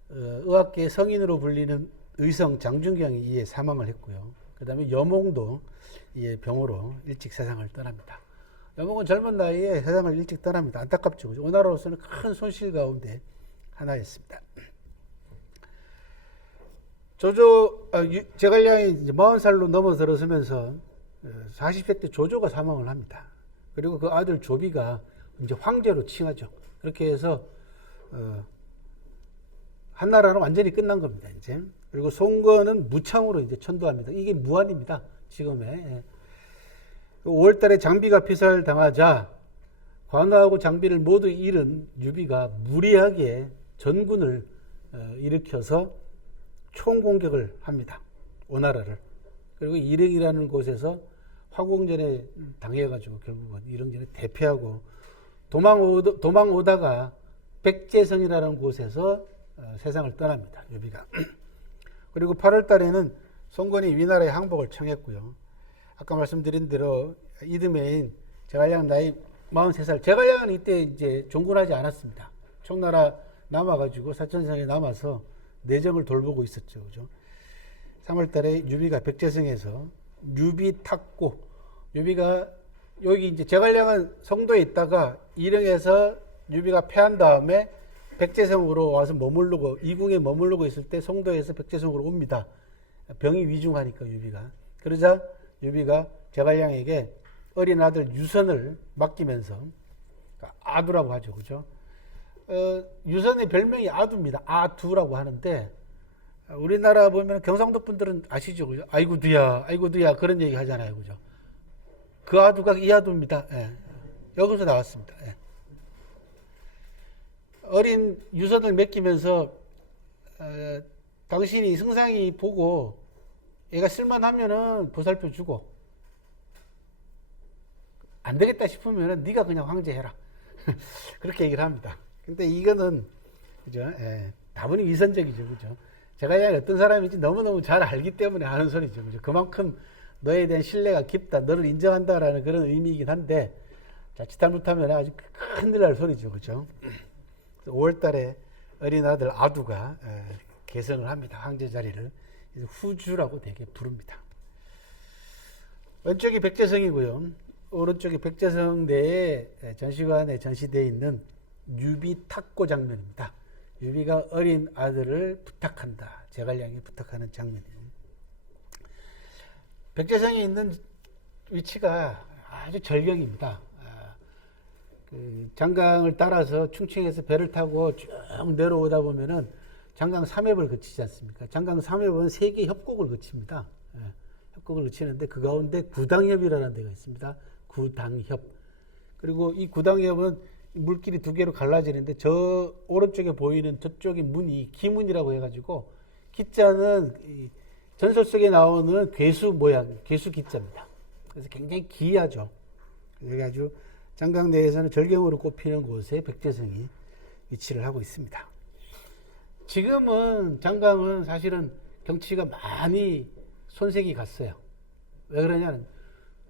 의학계의 성인으로 불리는 의성 장준경이 이에 사망을 했고요. 그 다음에 여몽도 이에 병으로 일찍 세상을 떠납니다. 여몽은 젊은 나이에 세상을 일찍 떠납니다. 안타깝죠. 오나라로서는 큰 손실 가운데 하나였습니다. 제갈량이 이제 40살로 넘어들어서면서 40세 때 조조가 사망을 합니다. 그리고 그 아들 조비가 이제 황제로 칭하죠. 그렇게 해서 한나라는 완전히 끝난 겁니다. 이제. 그리고 송건은 무창으로 이제 천도합니다. 이게 무한입니다. 지금의. 5월달에 장비가 피살당하자 관우하고 장비를 모두 잃은 유비가 무리하게 전군을 일으켜서 총공격을 합니다. 오나라를. 그리고 일릉이라는 곳에서 화공전에 당해가지고 결국은 일릉전에 대패하고 도망 오다가 백제성이라는 곳에서 세상을 떠납니다. 유비가. 그리고 8월 달에는 송건이 위나라에 항복을 청했고요. 아까 말씀드린 대로 이듬해인 제갈량 나이 43살. 제갈량은 이때 이제 종군하지 않았습니다. 청나라 남아가지고 사천성에 남아서 내정을 돌보고 있었죠. 그죠? 3월 달에 유비가 백제성에서 유비 탁고, 유비가 여기 이제 제갈량은 성도에 있다가 일릉에서 유비가 패한 다음에 백제성으로 와서 머무르고 이궁에 머무르고 있을 때 송도에서 백제성으로 옵니다. 병이 위중하니까 유비가. 그러자 유비가 제갈량에게 어린 아들 유선을 맡기면서, 아두라고 하죠. 그죠? 유선의 별명이 아두입니다. 아두라고 하는데, 우리나라 보면 경상도 분들은 아시죠? 그죠? 아이고 두야, 아이고 두야, 그런 얘기 하잖아요. 그죠? 그 아두가 이 아두입니다. 예. 여기서 나왔습니다. 예. 어린 유선을 맡기면서 당신이 승상이 보고 얘가 쓸만하면은 보살펴 주고, 안 되겠다 싶으면은 네가 그냥 황제 해라. 그렇게 얘기를 합니다. 근데 이거는 그죠? 예, 다분히 위선적이죠. 그죠? 제갈량이 어떤 사람인지 너무너무 잘 알기 때문에 하는 소리죠. 그죠? 그만큼 너에 대한 신뢰가 깊다, 너를 인정한다라는 그런 의미이긴 한데, 자칫 잘못하면 아주 큰일 날 소리죠. 그죠? 5월 달에 어린 아들 아두가 계승을 합니다. 황제 자리를. 후주라고 되게 부릅니다. 왼쪽이 백제성이고요. 오른쪽이 백제성 내에 전시관에 전시되어 있는 유비 탁고 장면입니다. 유비가 어린 아들을 부탁한다. 제갈량이 부탁하는 장면이에요. 백제성이 있는 위치가 아주 절경입니다. 그 장강을 따라서 충칭에서 배를 타고 쭉 내려오다 보면은 장강 삼협을 거치지 않습니까? 장강 삼협은 세계 협곡을 거칩니다. 협곡을 거치는데 그 가운데 구당협이라는 데가 있습니다. 구당협. 그리고 이 구당협은 물길이 두 개로 갈라지는데 저 오른쪽에 보이는 저쪽의 문이 기문이라고 해가지고, 기자는 전설 속에 나오는 괴수 모양, 괴수 기자입니다. 그래서 굉장히 기이하죠. 그래가지고 장강 내에서는 절경으로 꼽히는 곳에 백제성이 위치를 하고 있습니다. 지금은 장강은 사실은 경치가 많이 손색이 갔어요. 왜 그러냐면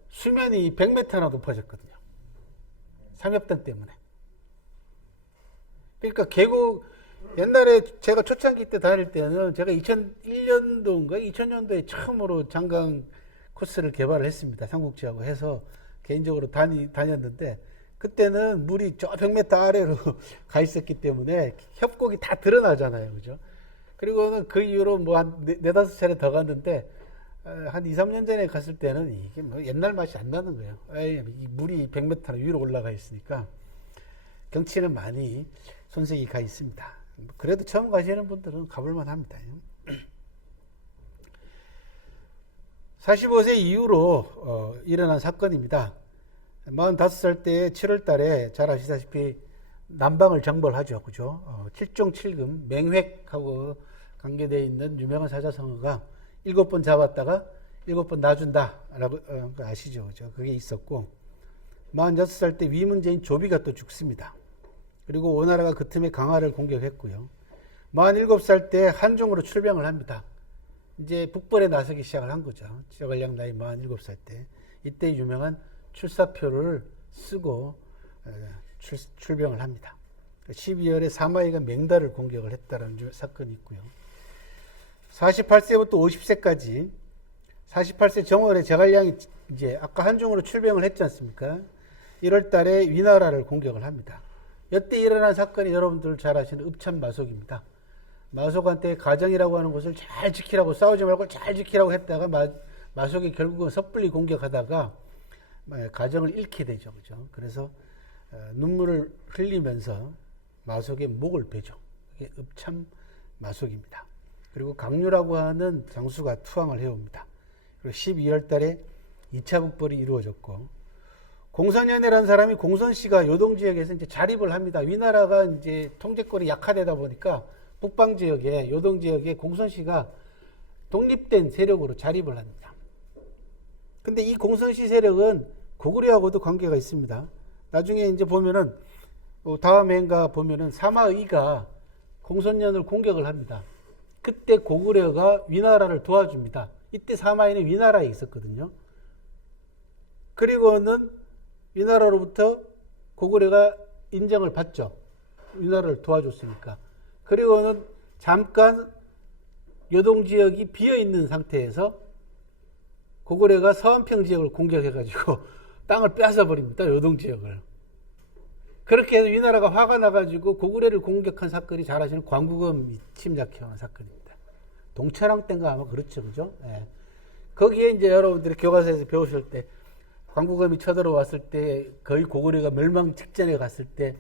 수면이 100m나 높아졌거든요. 삼협당 때문에. 그러니까 계곡, 옛날에 제가 초창기 때 다닐 때는 제가 2001년도인가 2000년도에 처음으로 장강 코스를 개발을 했습니다. 삼국지하고 해서 개인적으로 다녔는데, 그때는 물이 저 100m 아래로 가 있었기 때문에 협곡이 다 드러나잖아요. 그죠? 그리고는 그 이후로 뭐 한 네다섯 차례 더 갔는데 한 2, 3년 전에 갔을 때는 이게 뭐 옛날 맛이 안 나는 거예요. 에이, 이 물이 100m 위로 올라가 있으니까 경치는 많이 손색이 가 있습니다. 그래도 처음 가시는 분들은 가볼만 합니다. 45세 이후로 일어난 사건입니다. 45살 때 7월 달에 잘 아시다시피 남방을 정벌하죠. 그죠? 7종 7금 맹획하고 관계되어 있는 유명한 사자성어가 7번 잡았다가 7번 놔준다라고 아시죠? 그죠? 그게 있었고 46살 때 위문제인 조비가 또 죽습니다. 그리고 오나라가 그 틈에 강화를 공격했고요. 47살 때 한중으로 출병을 합니다. 이제 북벌에 나서기 시작을 한 거죠. 제갈량 나이 47살 때. 이때 유명한 출사표를 쓰고 출병을 합니다. 12월에 사마이가 맹달을 공격을 했다는 사건이 있고요. 48세부터 50세까지 48세 정월에 제갈량이 이제 아까 한중으로 출병을 했지 않습니까? 1월 달에 위나라를 공격을 합니다. 이때 일어난 사건이 여러분들 잘 아시는 읍참마속입니다. 마속한테 가정이라고 하는 곳을 잘 지키라고 싸우지 말고 잘 지키라고 했다가 마속이 결국은 섣불리 공격하다가 가정을 잃게 되죠. 그죠? 그래서 눈물을 흘리면서 마속의 목을 베죠. 그게 읍참마속입니다. 그리고 강류라고 하는 장수가 투항을 해옵니다. 그리고 12월 달에 2차 북벌이 이루어졌고 공선연애라는 사람이 공선씨가 요동 지역에서 이제 자립을 합니다. 위나라가 이제 통제권이 약화되다 보니까 북방 지역에 요동 지역에 공선씨가 독립된 세력으로 자립을 합니다. 근데 이 공선씨 세력은 고구려하고도 관계가 있습니다. 나중에 이제 보면은 다음 해인가 보면은 사마의가 공선연을 공격을 합니다. 그때 고구려가 위나라를 도와줍니다. 이때 사마의는 위나라에 있었거든요. 그리고는 위나라로부터 고구려가 인정을 받죠. 위나라를 도와줬으니까. 그리고는 잠깐 요동 지역이 비어있는 상태에서 고구려가 서안평 지역을 공격해가지고 땅을 빼앗아버립니다. 요동 지역을. 그렇게 해서 위나라가 화가 나가지고 고구려를 공격한 사건이 잘 아시는 광구검이 침략해온 사건입니다. 동천왕 때인가 아마 그렇죠. 그죠? 예. 거기에 이제 여러분들이 교과서에서 배우실 때 광구검이 쳐들어왔을 때 거의 고구려가 멸망 직전에 갔을 때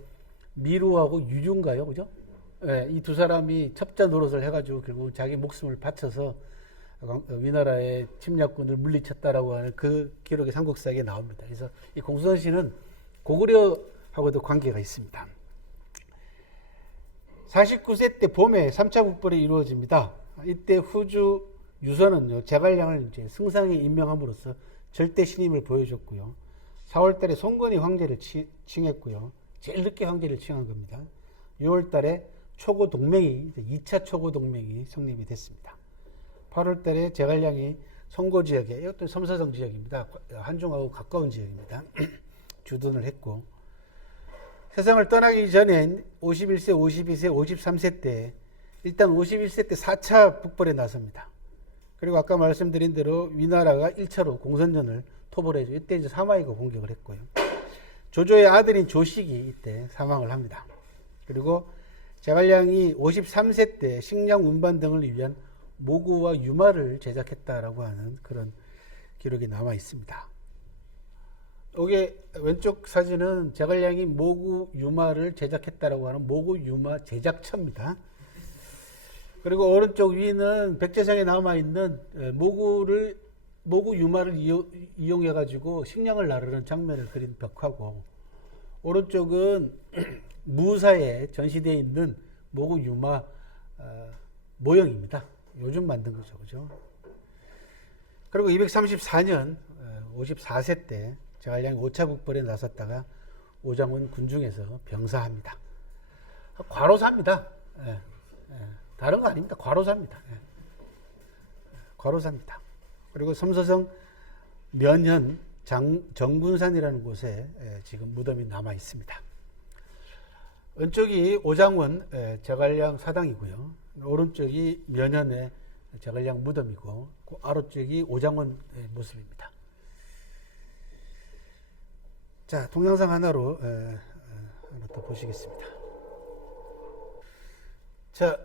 미루하고 유주인가요? 그죠? 예, 이 두 사람이 첩자 노릇을 해가지고 결국 자기 목숨을 바쳐서 위나라의 침략군을 물리쳤다라고 하는 그 기록이 삼국사에 나옵니다. 그래서 이 공선씨는 고구려하고도 관계가 있습니다. 49세 때 봄에 3차 북벌이 이루어집니다. 이때 후주 유선은요, 제갈량을 이제 승상에 임명함으로써 절대 신임을 보여줬고요. 4월 달에 송건이 황제를 칭했고요. 제일 늦게 황제를 칭한 겁니다. 6월 달에 초고 동맹이, 2차 초고 동맹이 성립이 됐습니다. 8월 달에 제갈량이 송고 지역에, 이것도 섬서성 지역입니다. 한중하고 가까운 지역입니다. 주둔을 했고, 세상을 떠나기 전엔 51세, 52세, 53세 때, 일단 51세 때 4차 북벌에 나섭니다. 그리고 아까 말씀드린 대로 위나라가 1차로 공선전을 토벌해줘. 이때 이제 사마이가 공격을 했고요. 조조의 아들인 조식이 이때 사망을 합니다. 그리고 제갈량이 53세 때 식량 운반 등을 위한 모구와 유마를 제작했다라고 하는 그런 기록이 남아 있습니다. 여기 왼쪽 사진은 제갈량이 모구 유마를 제작했다라고 하는 모구 유마 제작처입니다. 그리고 오른쪽 위는 백제상에 남아있는 모구 유마를 이용해가지고 식량을 나르는 장면을 그린 벽화고, 오른쪽은 무사에 전시되어 있는 모구 유마 모형입니다. 요즘 만든 거죠. 그죠? 그리고 234년 54세 때 제갈량이 5차 북벌에 나섰다가 오장훈 군중에서 병사합니다. 과로사입니다. 예. 다른 거 아닙니다. 과로사입니다. 예. 과로사입니다. 그리고 섬서성 면현 정군산이라는 곳에 지금 무덤이 남아 있습니다. 왼쪽이 오장원 제갈량 사당이고요. 오른쪽이 면현의 제갈량 무덤이고, 그 아래쪽이 오장원의 모습입니다. 자, 동영상 하나로 하나 더 보시겠습니다. 자,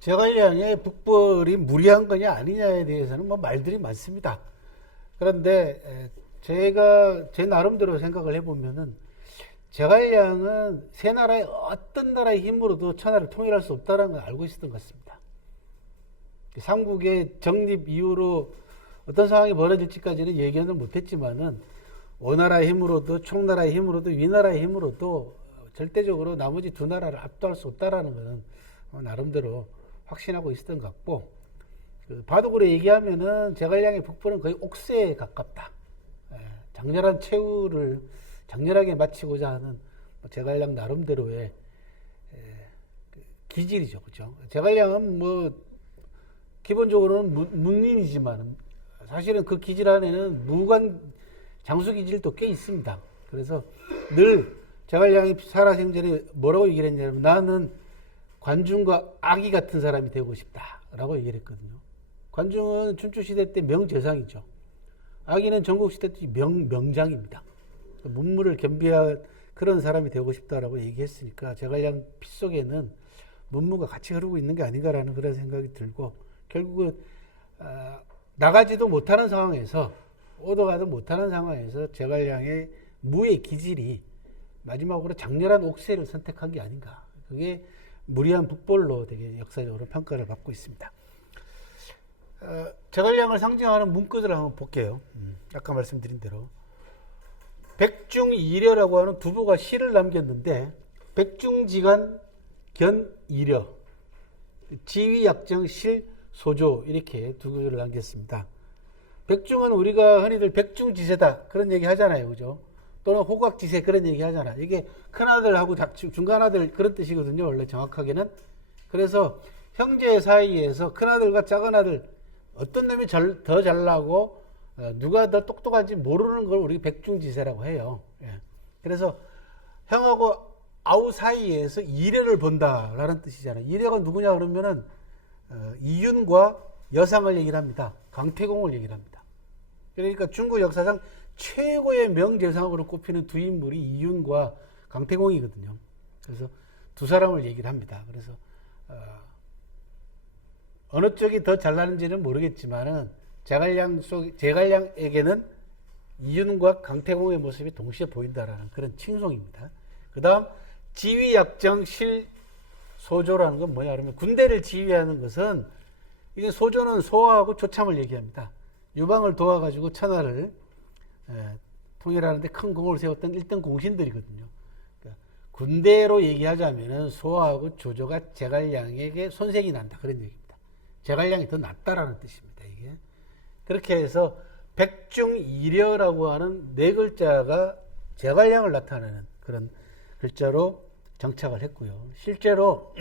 제갈량의 북벌이 무리한 거냐 아니냐에 대해서는 뭐 말들이 많습니다. 그런데 제가 제 나름대로 생각을 해보면은 제갈량은 세 나라의 어떤 나라의 힘으로도 천하를 통일할 수 없다는 걸 알고 있었던 것 같습니다. 삼국의 정립 이후로 어떤 상황이 벌어질지까지는 예견을 못했지만은 오나라의 힘으로도 총나라의 힘으로도 위나라의 힘으로도 절대적으로 나머지 두 나라를 압도할 수 없다라는 것은 나름대로 확신하고 있었던 것 같고, 바둑으로 얘기하면은 제갈량의 북벌은 거의 옥새에 가깝다. 장렬한 최후를 장렬하게 마치고자 하는 제갈량 나름대로의 기질이죠, 그렇죠? 제갈량은 뭐 기본적으로는 문민이지만 사실은 그 기질 안에는 무관 장수 기질도 꽤 있습니다. 그래서 늘 제갈량이 살아생전에 뭐라고 얘기를 했냐면, 나는 관중과 아기 같은 사람이 되고 싶다라고 얘기를 했거든요. 관중은 춘추시대 때 명재상이죠. 아기는 전국시대 때 명장입니다. 문무를 겸비한 그런 사람이 되고 싶다라고 얘기했으니까 제갈량 피 속에는 문무가 같이 흐르고 있는 게 아닌가라는 그런 생각이 들고, 결국은 나가지도 못하는 상황에서, 얻어가도 못하는 상황에서 제갈량의 무의 기질이 마지막으로 장렬한 옥새를 선택한 게 아닌가. 그게 무리한 북벌로 되게 역사적으로 평가를 받고 있습니다. 제갈량을 상징하는 문구들을 한번 볼게요. 아까 말씀드린 대로 백중이려라고 하는 두부가 시를 남겼는데, 백중지간 견이려, 지위약정 실소조, 이렇게 두 글을 남겼습니다. 백중은 우리가 흔히들 백중지세다 그런 얘기 하잖아요, 그죠? 또는 호각지세 그런 얘기 하잖아. 이게 큰아들하고 중간아들 그런 뜻이거든요, 원래 정확하게는. 그래서 형제 사이에서 큰아들과 작은아들 어떤 놈이 더 잘나고 누가 더 똑똑한지 모르는 걸 우리 백중지세라고 해요. 예. 그래서 형하고 아우 사이에서 이례를 본다라는 뜻이잖아요. 이례가 누구냐 그러면은 이윤과 여상을 얘기를 합니다. 강태공을 얘기를 합니다. 그러니까 중국 역사상 최고의 명재상으로 꼽히는 두 인물이 이윤과 강태공이거든요. 그래서 두 사람을 얘기를 합니다. 그래서 어느 쪽이 더 잘나는지는 모르겠지만은 제갈량에게는 이윤과 강태공의 모습이 동시에 보인다라는 그런 칭송입니다. 그 다음 지휘약정 실소조라는 건 뭐냐 그러면, 군대를 지휘하는 것은, 이게 소조는 소하고 조참을 얘기합니다. 유방을 도와가지고 천하를 통일하는데 큰 공을 세웠던 1등 공신들이거든요. 그러니까 군대로 얘기하자면은 소하고 조조가 제갈량에게 손색이 난다, 그런 얘기입니다. 제갈량이 더 낫다라는 뜻입니다, 이게. 그렇게 해서 백중이려라고 하는 네 글자가 제갈량을 나타내는 그런 글자로 정착을 했고요. 실제로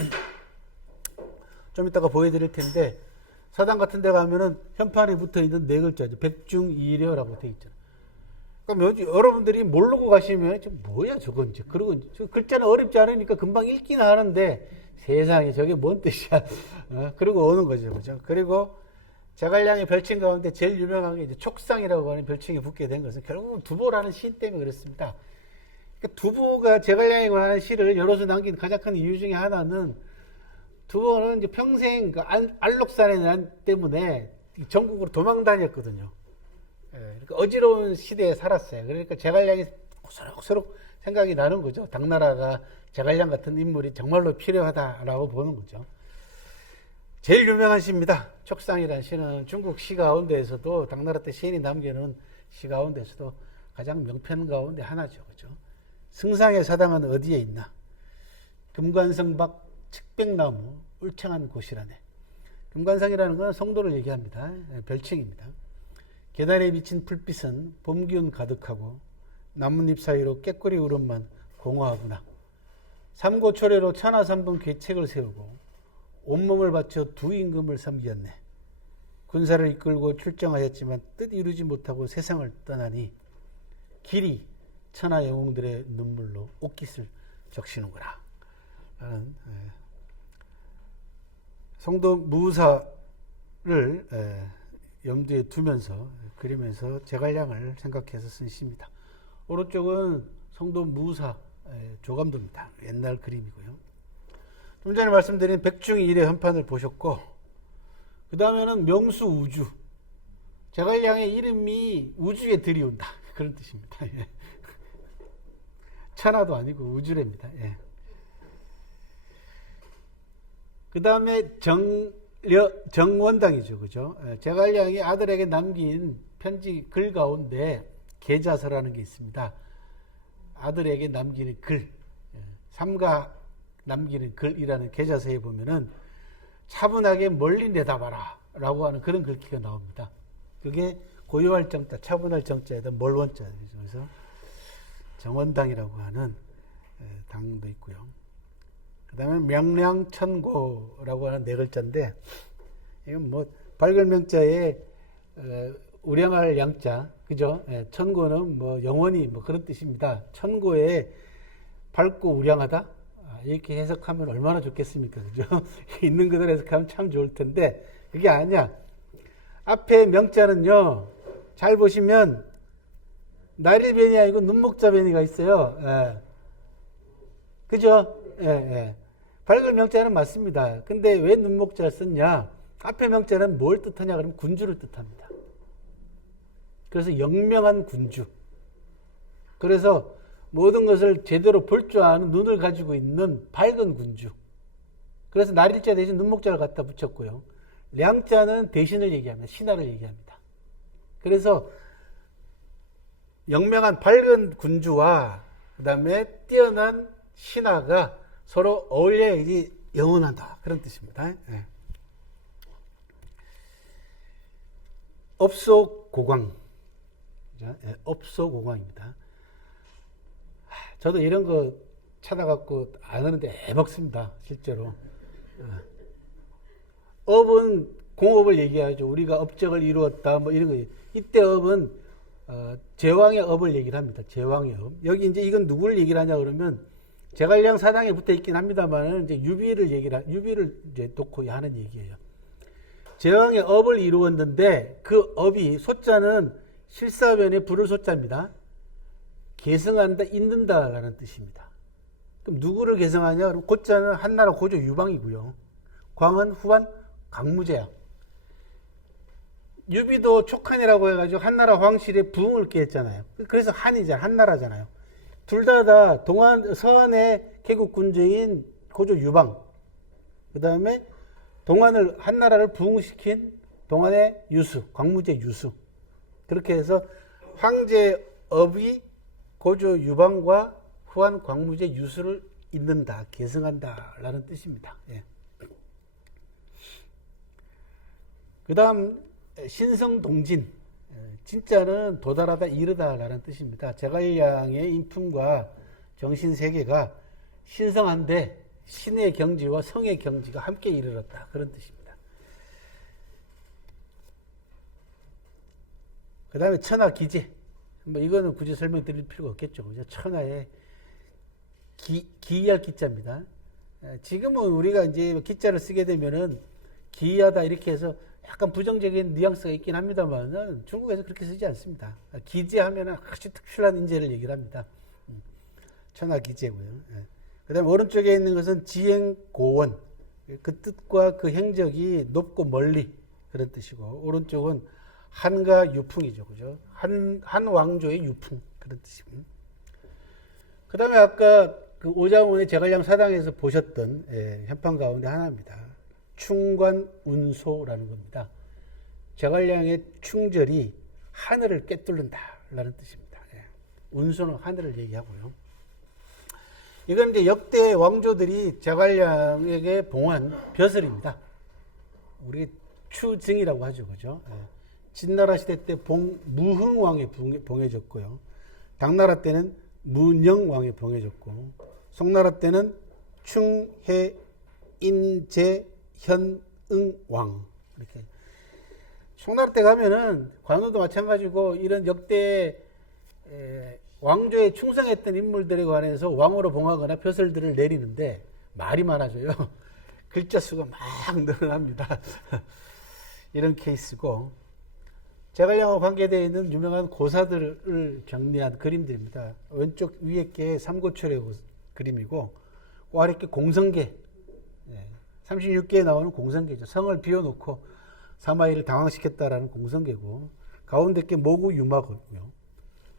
좀 이따가 보여드릴 텐데, 사당 같은 데 가면은 현판에 붙어 있는 네 글자죠. 백중이려라고 되어 있잖아요. 그러니까 여러분들이 모르고 가시면 뭐야 저건 이제, 그리고 저 글자는 어렵지 않으니까 금방 읽기는 하는데 세상에 저게 뭔 뜻이야. 그리고 오는 거죠, 그죠? 그리고 제갈량의 별칭 가운데 제일 유명한 게 이제 촉상이라고 하는 별칭이 붙게 된 것은 결국은 두보라는 시인 때문에 그렇습니다. 그러니까 두보가 제갈량에 관한 시를 여럿이 남긴 가장 큰 이유 중에 하나는, 두보는 이제 평생 그 안록산의 난 때문에 전국으로 도망 다녔거든요. 그러니까 어지러운 시대에 살았어요. 그러니까 제갈량이 소록소록 생각이 나는 거죠. 당나라가 제갈량 같은 인물이 정말로 필요하다라고 보는 거죠. 제일 유명한 시입니다. 촉상이라는 시는 중국 시 가운데에서도, 당나라 때 시인이 남겨놓은 시 가운데서도 가장 명편 가운데 하나죠, 그죠? 승상의 사당은 어디에 있나? 금관성 밖 측백나무 울창한 곳이라네. 금관성이라는 건 성도를 얘기합니다. 별칭입니다. 계단에 비친 불빛은 봄 기운 가득하고 나뭇잎 사이로 깨꼬리 울음만 공허하구나. 삼고초래로 천하삼분 계책을 세우고 온몸을 바쳐 두 임금을 섬기었네. 군사를 이끌고 출정하였지만 뜻 이루지 못하고 세상을 떠나니 길이 천하 영웅들의 눈물로 옷깃을 적시는구나. 라는 성도 무사를 염두에 두면서 그리면서 제갈량을 생각해서 쓴 시입니다. 오른쪽은 성도 무사 조감도입니다. 옛날 그림이고요. 좀 전에 말씀드린 백중이 일의 현판을 보셨고, 그 다음에는 명수 우주. 제갈량의 이름이 우주에 들이온다, 그런 뜻입니다. 예. 천하도 아니고 우주래입니다. 예. 그 다음에 정원당이죠. 그죠? 제갈량이 아들에게 남긴 편지 글 가운데 계자서라는 게 있습니다. 아들에게 남기는 글, 삼가 남기는 글이라는 계자서에 보면은 차분하게 멀리 내다봐라 라고 하는 그런 글귀가 나옵니다. 그게 고요할 정자, 차분할 정자에다 멀원자죠. 그래서 정원당이라고 하는 당도 있고요. 그 다음에 명량천고라고 하는 네 글자인데, 이건 뭐 밝을 명자에 우량할 양자, 그죠? 천고는 뭐 영원히 뭐 그런 뜻입니다. 천고에 밝고 우량하다, 이렇게 해석하면 얼마나 좋겠습니까, 그죠? 있는 그대로 해석하면 참 좋을 텐데 그게 아니야. 앞에 명자는요, 잘 보시면 나릴변이 아니고 눈목자변이가 있어요. 그죠? 밝을 명자는 맞습니다. 근데 왜 눈목자를 썼냐? 앞에 명자는 뭘 뜻하냐 그러면 군주를 뜻합니다. 그래서 영명한 군주. 그래서 모든 것을 제대로 볼 줄 아는 눈을 가지고 있는 밝은 군주. 그래서 나릴자 대신 눈목자를 갖다 붙였고요. 량자는 대신을 얘기합니다. 신하를 얘기합니다. 그래서 영명한 밝은 군주와 그 다음에 뛰어난 신하가 서로 어울려야지 영원하다, 그런 뜻입니다. 예. 업소고광, 예, 업소고광입니다. 저도 이런 거 찾아갖고 안 하는데 애먹습니다, 실제로. 업은 공업을 얘기하죠. 우리가 업적을 이루었다, 뭐 이런 거. 이때 업은 제왕의 업을 얘기를 합니다. 제왕의 업. 여기 이제 이건 누구를 얘기를 하냐 그러면 제갈량 사당에 붙어 있긴 합니다만 이제 유비를 이제 놓고 하는 얘기예요. 제왕의 업을 이루었는데 그 업이 소자는 실사변의 부를 소자입니다. 계승한다, 잇는다라는 뜻입니다. 그럼 누구를 계승하냐? 그럼 고자는 한나라 고조 유방이고요. 광은 후한 강무제야. 유비도 촉한이라고 해가지고 한나라 황실의 부흥을 꾀했잖아요. 그래서 한이잖아요. 한나라잖아요. 둘 다 서한의 개국 군주인 고조 유방, 그 다음에 동안을, 한나라를 부흥시킨 동안의 유수, 광무제 유수. 그렇게 해서 황제업이 고조 유방과 후한 광무제 유수를 잇는다, 계승한다 라는 뜻입니다. 예. 그 다음 신성동진, 진짜는 도달하다, 이르다 라는 뜻입니다. 제갈량의 인품과 정신세계가 신성한데 신의 경지와 성의 경지가 함께 이르렀다, 그런 뜻입니다. 그 다음에 천하기재, 뭐 이거는 굳이 설명드릴 필요가 없겠죠. 그죠? 천하의 기이할 기자입니다. 지금은 우리가 이제 기자를 쓰게 되면은 기이하다 이렇게 해서 약간 부정적인 뉘앙스가 있긴 합니다만 중국에서 그렇게 쓰지 않습니다. 기재하면은 아주 특출난 인재를 얘기를 합니다. 천하기재고요. 그 다음에 오른쪽에 있는 것은 지행고원, 그 뜻과 그 행적이 높고 멀리, 그런 뜻이고, 오른쪽은 한가 유풍이죠. 그죠? 한 왕조의 유풍, 그런 뜻입니다. 그 다음에 아까 그 오장훈의 제갈량 사당에서 보셨던 현판 가운데 하나입니다. 충관운소라는 겁니다. 제갈량의 충절이 하늘을 꿰뚫는다라는 뜻입니다. 운소는 하늘을 얘기하고요. 이건 이제 역대 왕조들이 제갈량에게 봉한 벼슬입니다. 우리 추증이라고 하죠, 그죠? 진나라 시대 때 무흥왕에 봉해졌고요. 당나라 때는 문영왕에 봉해졌고, 송나라 때는 충해 인제 현응왕, 이렇게. 송나라 때 가면은 관우도 마찬가지고 이런 역대 왕조에 충성했던 인물들에 관해서 왕으로 봉하거나 벼슬들을 내리는데 말이 많아져요. 글자 수가 막 늘어납니다. 이런 케이스고, 제갈량과 관계되어 있는 유명한 고사들을 정리한 그림들입니다. 왼쪽 위에 게 삼고철의 그림이고 그 아래 게 공성계, 36개에 나오는 공성계죠. 성을 비워놓고 사마이를 당황시켰다라는 공성계고, 가운데 게 모구 유마거든요.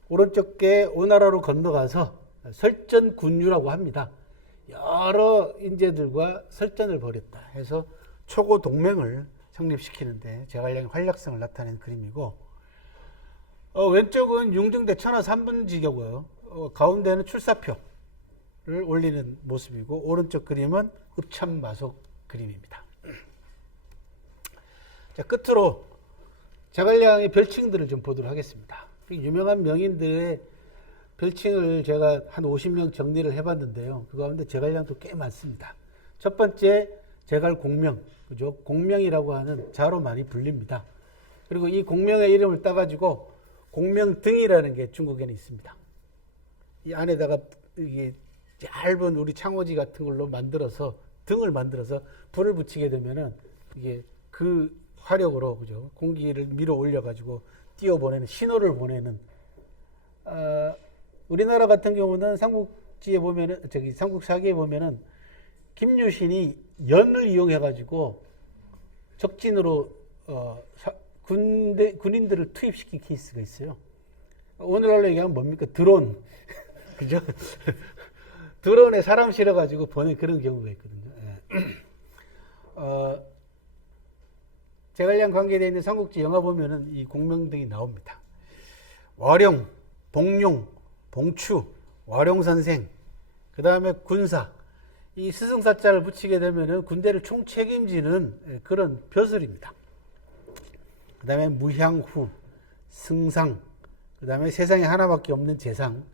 오른쪽 게 오나라로 건너가서 설전군유라고 합니다. 여러 인재들과 설전을 벌였다 해서 초고 동맹을 성립시키는데 제갈량의 활약성을 나타낸 그림이고, 왼쪽은 융등대 천하 3분지교고요. 가운데는 출사표를 올리는 모습이고, 오른쪽 그림은 읍참마속 그림입니다. 자, 끝으로 제갈량의 별칭들을 좀 보도록 하겠습니다. 유명한 명인들의 별칭을 제가 한 50명 정리를 해봤는데요. 그 가운데 제갈량도 꽤 많습니다. 첫 번째, 제갈공명, 그죠? 공명이라고 하는 자로 많이 불립니다. 그리고 이 공명의 이름을 따가지고 공명등이라는 게 중국에는 있습니다. 이 안에다가 이게 얇은 우리 창호지 같은 걸로 만들어서, 등을 만들어서 불을 붙이게 되면은 이게 그 화력으로, 그죠? 공기를 밀어 올려가지고 띄워보내는, 신호를 보내는, 우리나라 같은 경우는 삼국지에 보면은, 삼국사기에 보면은 김유신이 연을 이용해가지고 적진으로 군인들을 투입시킨 케이스가 있어요. 오늘날로 얘기하면 뭡니까? 드론. 그죠? 드론에 사람 실어가지고 보낸 그런 경우가 있거든요. 제갈량 관계되어 있는 삼국지 영화 보면은 이 공명등이 나옵니다. 와룡, 봉룡, 봉추, 와룡선생, 그 다음에 군사, 이 스승사자를 붙이게 되면은 군대를 총책임지는 그런 벼슬입니다. 그 다음에 무향후, 승상, 그 다음에 세상에 하나밖에 없는 재상,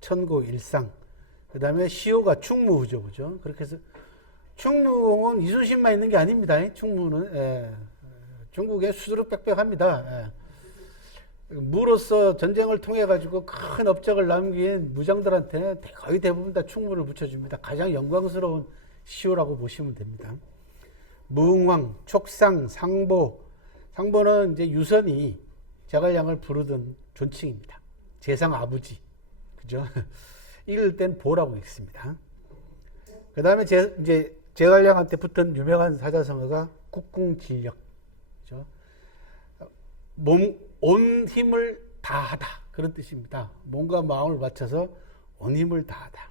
천고일상, 그 다음에 시호가 충무후죠, 그죠? 그렇게 해서 충무는 이순신만 있는 게 아닙니다. 충무는 중국에 수두룩 빽빽합니다. 무로서 전쟁을 통해 가지고 큰 업적을 남긴 무장들한테 거의 대부분 다 충무를 붙여줍니다. 가장 영광스러운 시호라고 보시면 됩니다. 무응왕, 촉상, 상보. 상보는 이제 유선이 제갈량을 부르던 존칭입니다. 재상 아버지, 그죠? 이럴 땐 보라고 읽습니다. 그 다음에 이제 제갈량한테 붙은 유명한 사자성어가 국궁진력, 그죠? 온 힘을 다하다, 그런 뜻입니다. 몸과 마음을 바쳐서 온 힘을 다하다.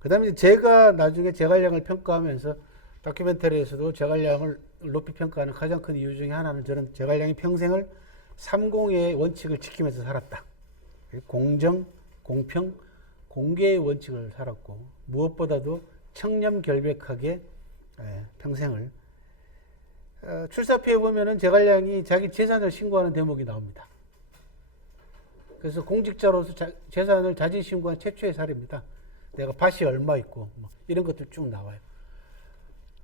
그 다음에 제가 나중에 제갈량을 평가하면서 다큐멘터리에서도 제갈량을 높이 평가하는 가장 큰 이유 중에 하나는, 저는 제갈량이 평생을 삼공의 원칙을 지키면서 살았다. 공정, 공평, 공개의 원칙을 살았고, 무엇보다도 청렴결백하게 평생을, 출사표에 보면은 제갈량이 자기 재산을 신고하는 대목이 나옵니다. 그래서 공직자로서 재산을 자진 신고한 최초의 사례입니다. 내가 밭이 얼마 있고 뭐 이런 것들 쭉 나와요.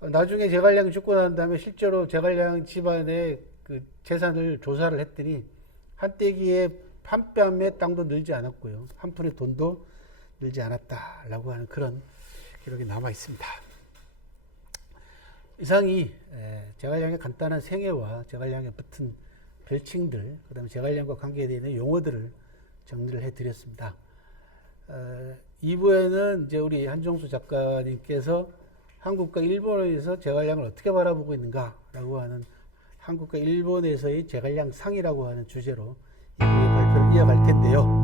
나중에 제갈량이 죽고 난 다음에 실제로 제갈량 집안의 그 재산을 조사를 했더니 한때기에 한 뺨의 땅도 늘지 않았고요, 한 푼의 돈도 늘지 않았다라고 하는 그런 기록이 남아 있습니다. 이상이 제갈량의 간단한 생애와 제갈량에 붙은 별칭들, 그 다음에 제갈량과 관계되어 있는 용어들을 정리를 해드렸습니다. 2부에는 이제 우리 한종수 작가님께서 한국과 일본에서 제갈량을 어떻게 바라보고 있는가라고 하는 한국과 일본에서의 제갈량 상이라고 하는 주제로 2부의 발표를 이어갈 텐데요.